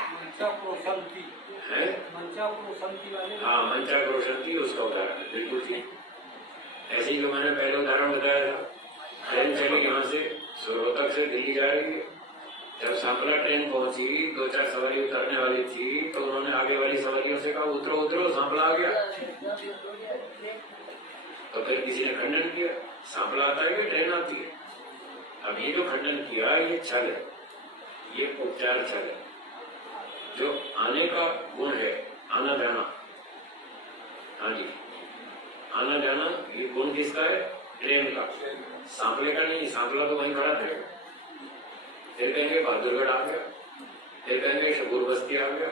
हाँ, मंचा क्रोशंती उसका उदाहरण है, बिल्कुल ठीक। ऐसे ही जो मैंने पहले उदाहरण बताया था, ट्रेन चली यहाँ से रोहतक से दिल्ली जा रही है, जब सांपला ट्रेन पहुंची 2-4 सवारी उतरने वाली थी, तो उन्होंने आगे वाली सवारियों से कहा उतरो उतरो, सांपला आ गया। तो फिर किसी ने खंडन किया, सांपला आता है कि ट्रेन आती है? अब ये जो खंडन किया ये छल है, ये उपचार छल है। जो आने का गुण है, आना जाना, हाँ जी, आना जाना, ये गुण किसका है? ट्रेन का, सांपले का नहीं। सांपला तो वहीं खड़ा रहेगा। फिर कहेंगे बहादुरगढ़ आ गया, फिर कहेंगे शकूर बस्ती आ गया।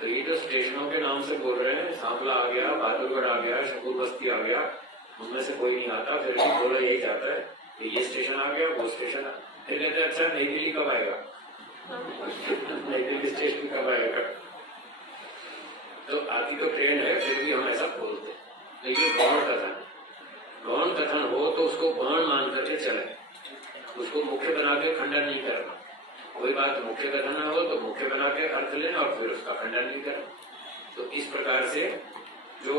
तो ये जो स्टेशनों के नाम से बोल रहे हैं, सांपला आ गया, बहादुरगढ़ आ गया, शकूर बस्ती आ गया, उनमें से कोई नहीं आता। फिर भी बोला यही जाता है कि ये स्टेशन आ गया, वो स्टेशन आ। फिर कहते हैं अच्छा नई दिल्ली कब आएगा? नई दिल्ली स्टेशन कब आएगा? तो आती तो ट्रेन है, फिर भी हम ऐसा बोलते हैं। तो ये गौण कथन, गौण कथन हो तो उसको गौण मान करके चले, उसको मुख्य बना के खंडन नहीं करना। कोई बात मुख्य कथन हो तो मुख्य बना के अर्थ लेना और फिर उसका खंडन नहीं करना। तो इस प्रकार से जो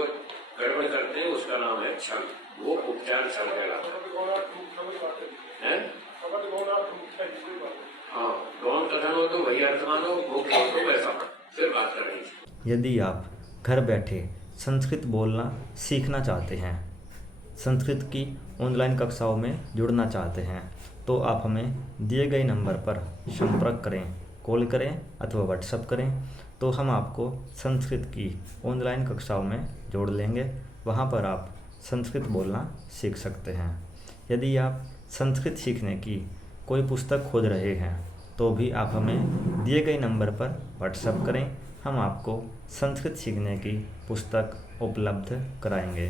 गड़बड़ करते हैं उसका नाम है छल, वो उपचार छल कहलाता है। हाँ, गौण कथन हो तो वही अर्थ मानो, मुख्य हो तो वैसा, फिर बात करेंगे। यदि आप घर बैठे संस्कृत बोलना सीखना चाहते हैं, संस्कृत की ऑनलाइन कक्षाओं में जुड़ना चाहते हैं, तो आप हमें दिए गए नंबर पर संपर्क करें, कॉल करें अथवा व्हाट्सएप करें, तो हम आपको संस्कृत की ऑनलाइन कक्षाओं में जोड़ लेंगे। वहाँ पर आप संस्कृत बोलना सीख सकते हैं। यदि आप संस्कृत सीखने की कोई पुस्तक खोज रहे हैं तो भी आप हमें दिए गए नंबर पर व्हाट्सएप करें, हम आपको संस्कृत सीखने की पुस्तक उपलब्ध कराएंगे।